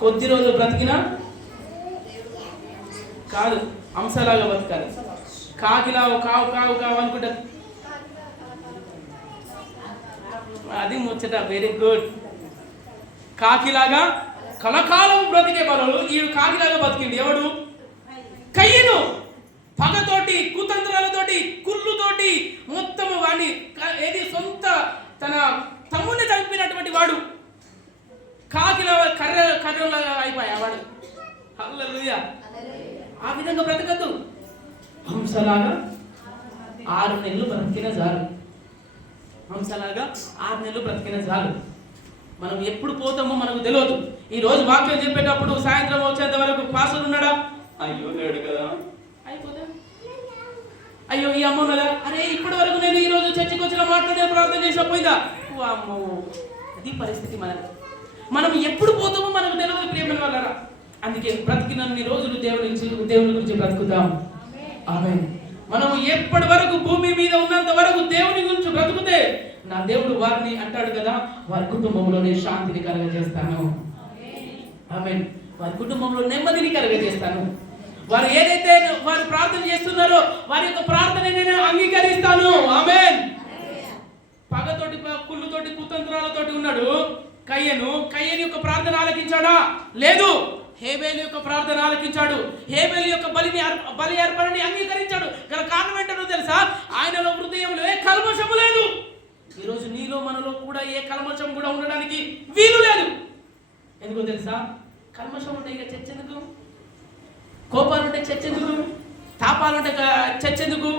కొద్ది రోజులు బ్రతికినా కాదు, అంశలాగా బతకాలి. కాకిలావు కావు కావు కావు అనుకుంటా, అది ముచ్చట. Very good. కాకిలాగా కలకాలం బ్రతికే బలలు ఈడు కాకిలాగా బతికిండు. ఎవడు? కయ్యను. పగతోటి, కుతంత్రాలతోటి, కుళ్ళుతోటి మొత్తం వాడిని ఏది సొంత తన తమ్ముడిని చంపినటువంటి వాడు కాకిలా కర్రలాగా అయిపోయా వాడు. హల్లెలూయా. ఆ విధంగా బ్రతకద్దు. హంసలాగా 6 నెలలు బ్రతికిన చాలు. హంసలాగా 6 నెలలు బ్రతికిన చాలు. మనం ఎప్పుడు పోతామో మనకు తెలియదు. ఈ రోజు వాక్యం చెప్పేటప్పుడు సాయంత్రం వచ్చేంత వరకు పాస్టర్ ఉన్నాడా? అయ్యో లేడు కదా, అయిపోతా. అయ్యో ఈ అమ్మ ఉన్నదా? అరే ఇప్పటి వరకు నేను ఈ రోజు చర్చికి వచ్చిన మాట్లాడే ప్రార్థన చేసినా పోయిందా? అమ్మో, అది పరిస్థితి మనది. మనం ఎప్పుడు పోతామో మనకు తెలియదు ప్రియమైన వాళ్ళరా. అందుకే బ్రతికినన్ని రోజులు దేవుని గురించి బ్రతుకుతాం. ఆమేన్. మనం ఎప్పటి వరకు భూమి మీద ఉన్నంత వరకు దేవుని గురించి బ్రతుకుతే నా దేవుడు వారిని అంటాడు కదా, వారి కుటుంబంలోనే శాంతిని కలగజేస్తాను. ఆమేన్. వారి కుటుంబంలో నెమ్మదిని కలగజేస్తాను. వారు ఏదైతే వారు ప్రార్థన చేస్తున్నారో వారి యొక్క ప్రార్థన నేను అంగీకరిస్తాను. ఆమేన్. పగతోటి, కుళ్ళుతోటి, కుతంత్రాలతోటి ఉన్నాడు కయ్యను. కయ్యను యొక్క ప్రార్థన ఆలకించాడా? లేదు. హేబెలు యొక్క ప్రార్థన ఆలకించాడు. హేబెలు యొక్క బలి అర్పణని అంగీకరించాడు. గల కారణం ఏంటో తెలుసా? ఆయనలో హృదయంలో ఏ కల్మషము లేదు. ఈరోజు నీలో మనలో కూడా ఏ కల్మషం కూడా ఉండడానికి వీలు లేదు. ఎందుకో తెలుసా? కల్మషం ఉంటే ఇక చర్చెందుకు, కోపాలు ఉంటే చర్చెందుకు, తాపాలు ఉంటే చర్చెందుకు,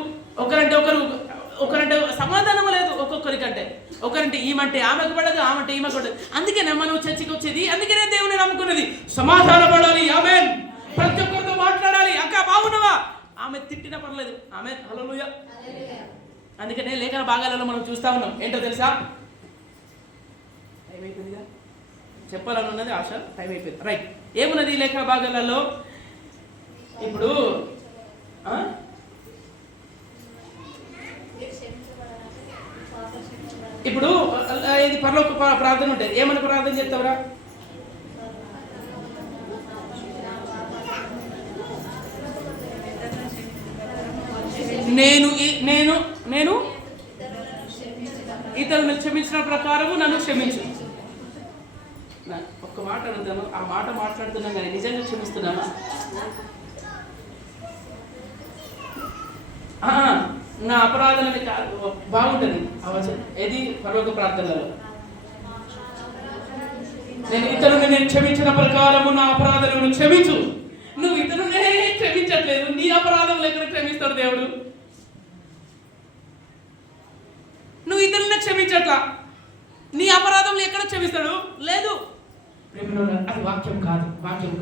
ఒకరంటే సమాధానం లేదు. ఒక్కొక్కరికంటే ఒకరంటే ఈమంటే ఆమెకు పడదు, ఆమంటే ఈమెకు పడదు. అందుకనే మనం చర్చికి వచ్చేది, అందుకనే దేవుని నమ్ముకున్నది. సమాధాన పడాలి. ఆమేన్. ప్రతి ఒక్కరితో మాట్లాడాలి. అక్క బాగున్నావా? ఆమె తిట్టిన పర్లేదు. ఆమేన్, హల్లెలూయా. అందుకనే లేఖన భాగాలలో మనం చూస్తా ఉన్నాం. ఏంటో తెలుసా? టైం అయిపోయిందిగా, చెప్పాలని ఉన్నది ఆశ. టైం అయిపోయింది. రైట్. ఏమున్నది ఈ లేఖన భాగాలలో? ఇప్పుడు ఇప్పుడు ఇది పరలోక ప్రార్థన ఉంటుంది. ఏమని ప్రార్థన చేస్తావురా? నేను నేను ఇతరులను క్షమించిన ప్రకారము నన్ను క్షమించు. ఒక్క మాట అడుగుతాను, ఆ మాట మాట్లాడుతున్నాం కానీ నిజంగా క్షమిస్తున్నామా? నా అపరాధాలని బాగుంటుంది అవసరం ఏది పరలోక ప్రార్థనలలో, నేను క్షమించిన ప్రకారము నా అపరాధాలను క్షమించు. నువ్వు ఇతరునే క్షమించట్లేదు, నీ అపరాధం ఎక్కడ క్షమిస్తాడు దేవుడు? నువ్వు ఇతరులనే క్షమించట్లా, నీ అపరాధం ఎక్కడ క్షమిస్తాడు? లేదు. అది వాక్యం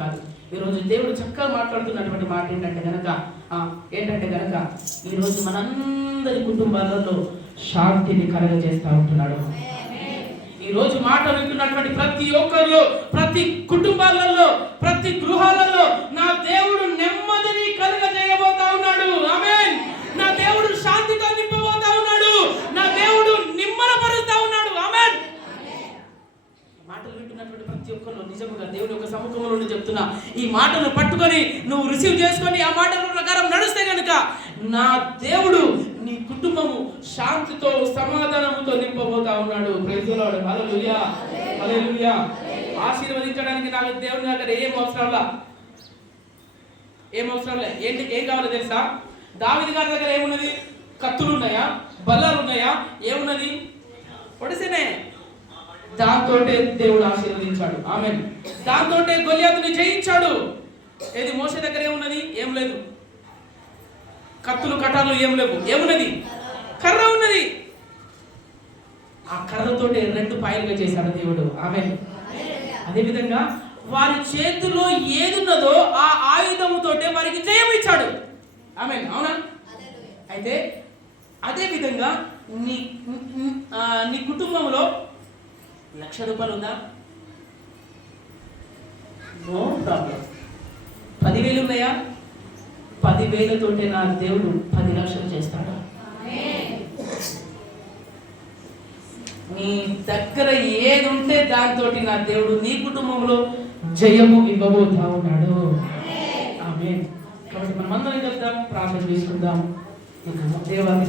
కాదు. ఈరోజు దేవుడు చక్కగా మాట్లాడుతున్నటువంటి మాట ఏంటంటే గనక ఈరోజు మనందరి కుటుంబాలలో శాంతిని కలగజేస్తూ ఉంటున్నాడు. ఈరోజు మాట వింటున్నటువంటి ప్రతి ఒక్కరిలో, ప్రతి కుటుంబాలలో, ప్రతి గృహాలలో నా దేవుడు నెమ్మదిని కలుగజేయబోతా ఉన్నాడు. ఆమేన్. నా దేవుడు శాంతితో నింపబోతా ఉన్నాడు. నా దేవుడు నిమ్మలపరుస్తా ఉన్నాడు. ఆమేన్. మాటలు వింటున్నటువంటి ప్రతి ఒక్కరిలో నిజముగా దేవుడి యొక్క సముఖంలో నుండి చెప్తున్నా, ఈ మాటను పట్టుకొని నువ్వు రిసీవ్ చేసుకొని ఆ మాటల ప్రకారం నడుస్తే కనుక నా దేవుడు నీ కుటుంబము శాంతితో సమాధానముతో నింపబోతా ఉన్నాడు. Praise the lord. Hallelujah, hallelujah. ఆశీర్వదించడానికి నాకు దేవుని దగ్గర ఏం అవసరంలా. ఏం కావాలో తెలుసా? దావీదు గారి దగ్గర ఏమున్నది? కత్తులు ఉన్నాయా? బల్లాలు ఉన్నాయా? ఏమున్నది? పొడిసినే. దాంతో దేవుడు ఆశీర్వదించాడు. ఆమేన్. దాంతో గొలియాతుని జయించాడు. ఏది? మోషే దగ్గర ఏమున్నది? ఏం లేదు. కత్తులు కటార్లు ఏం లేవు. ఏమున్నది? కర్ర ఉన్నది. ఆ కర్రతోటి 2 పాయలుగా చేశాడు దేవుడు. ఆమేన్. అదేవిధంగా వారి చేతిలో ఏదున్నదో ఆ ఆయుధముతోటే వారికి జయం ఇచ్చాడు. ఆమేన్. అవునా? అయితే అదే విధంగా నీ కుటుంబంలో ₹1,00,000 ఉందా? No problem. 10,000 ఉన్నాయా? 10,000తోటే నా దేవుడు 10 లక్షలు చేస్తాడు. నీ దగ్గర ఏది ఉంటే దాంతో నా దేవుడు నీ కుటుంబంలో జయము ఇవ్వబోతా ఉన్నాడు. ఆమేన్. కాబట్టి మనం అందరం చెప్తాం, ప్రార్థన చేసుకుందాం.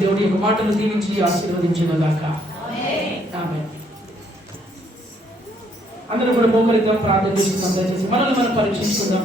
దేవుడి యొక్క మాటలు దీవించి ఆశీర్వదించుగాక. ఆమేన్. అందరూ కూడా మోకరిద్దాం, ప్రార్థన చేసుకుందాం. దయచేసి మనల్ని మనం పరీక్షించుకుందాం.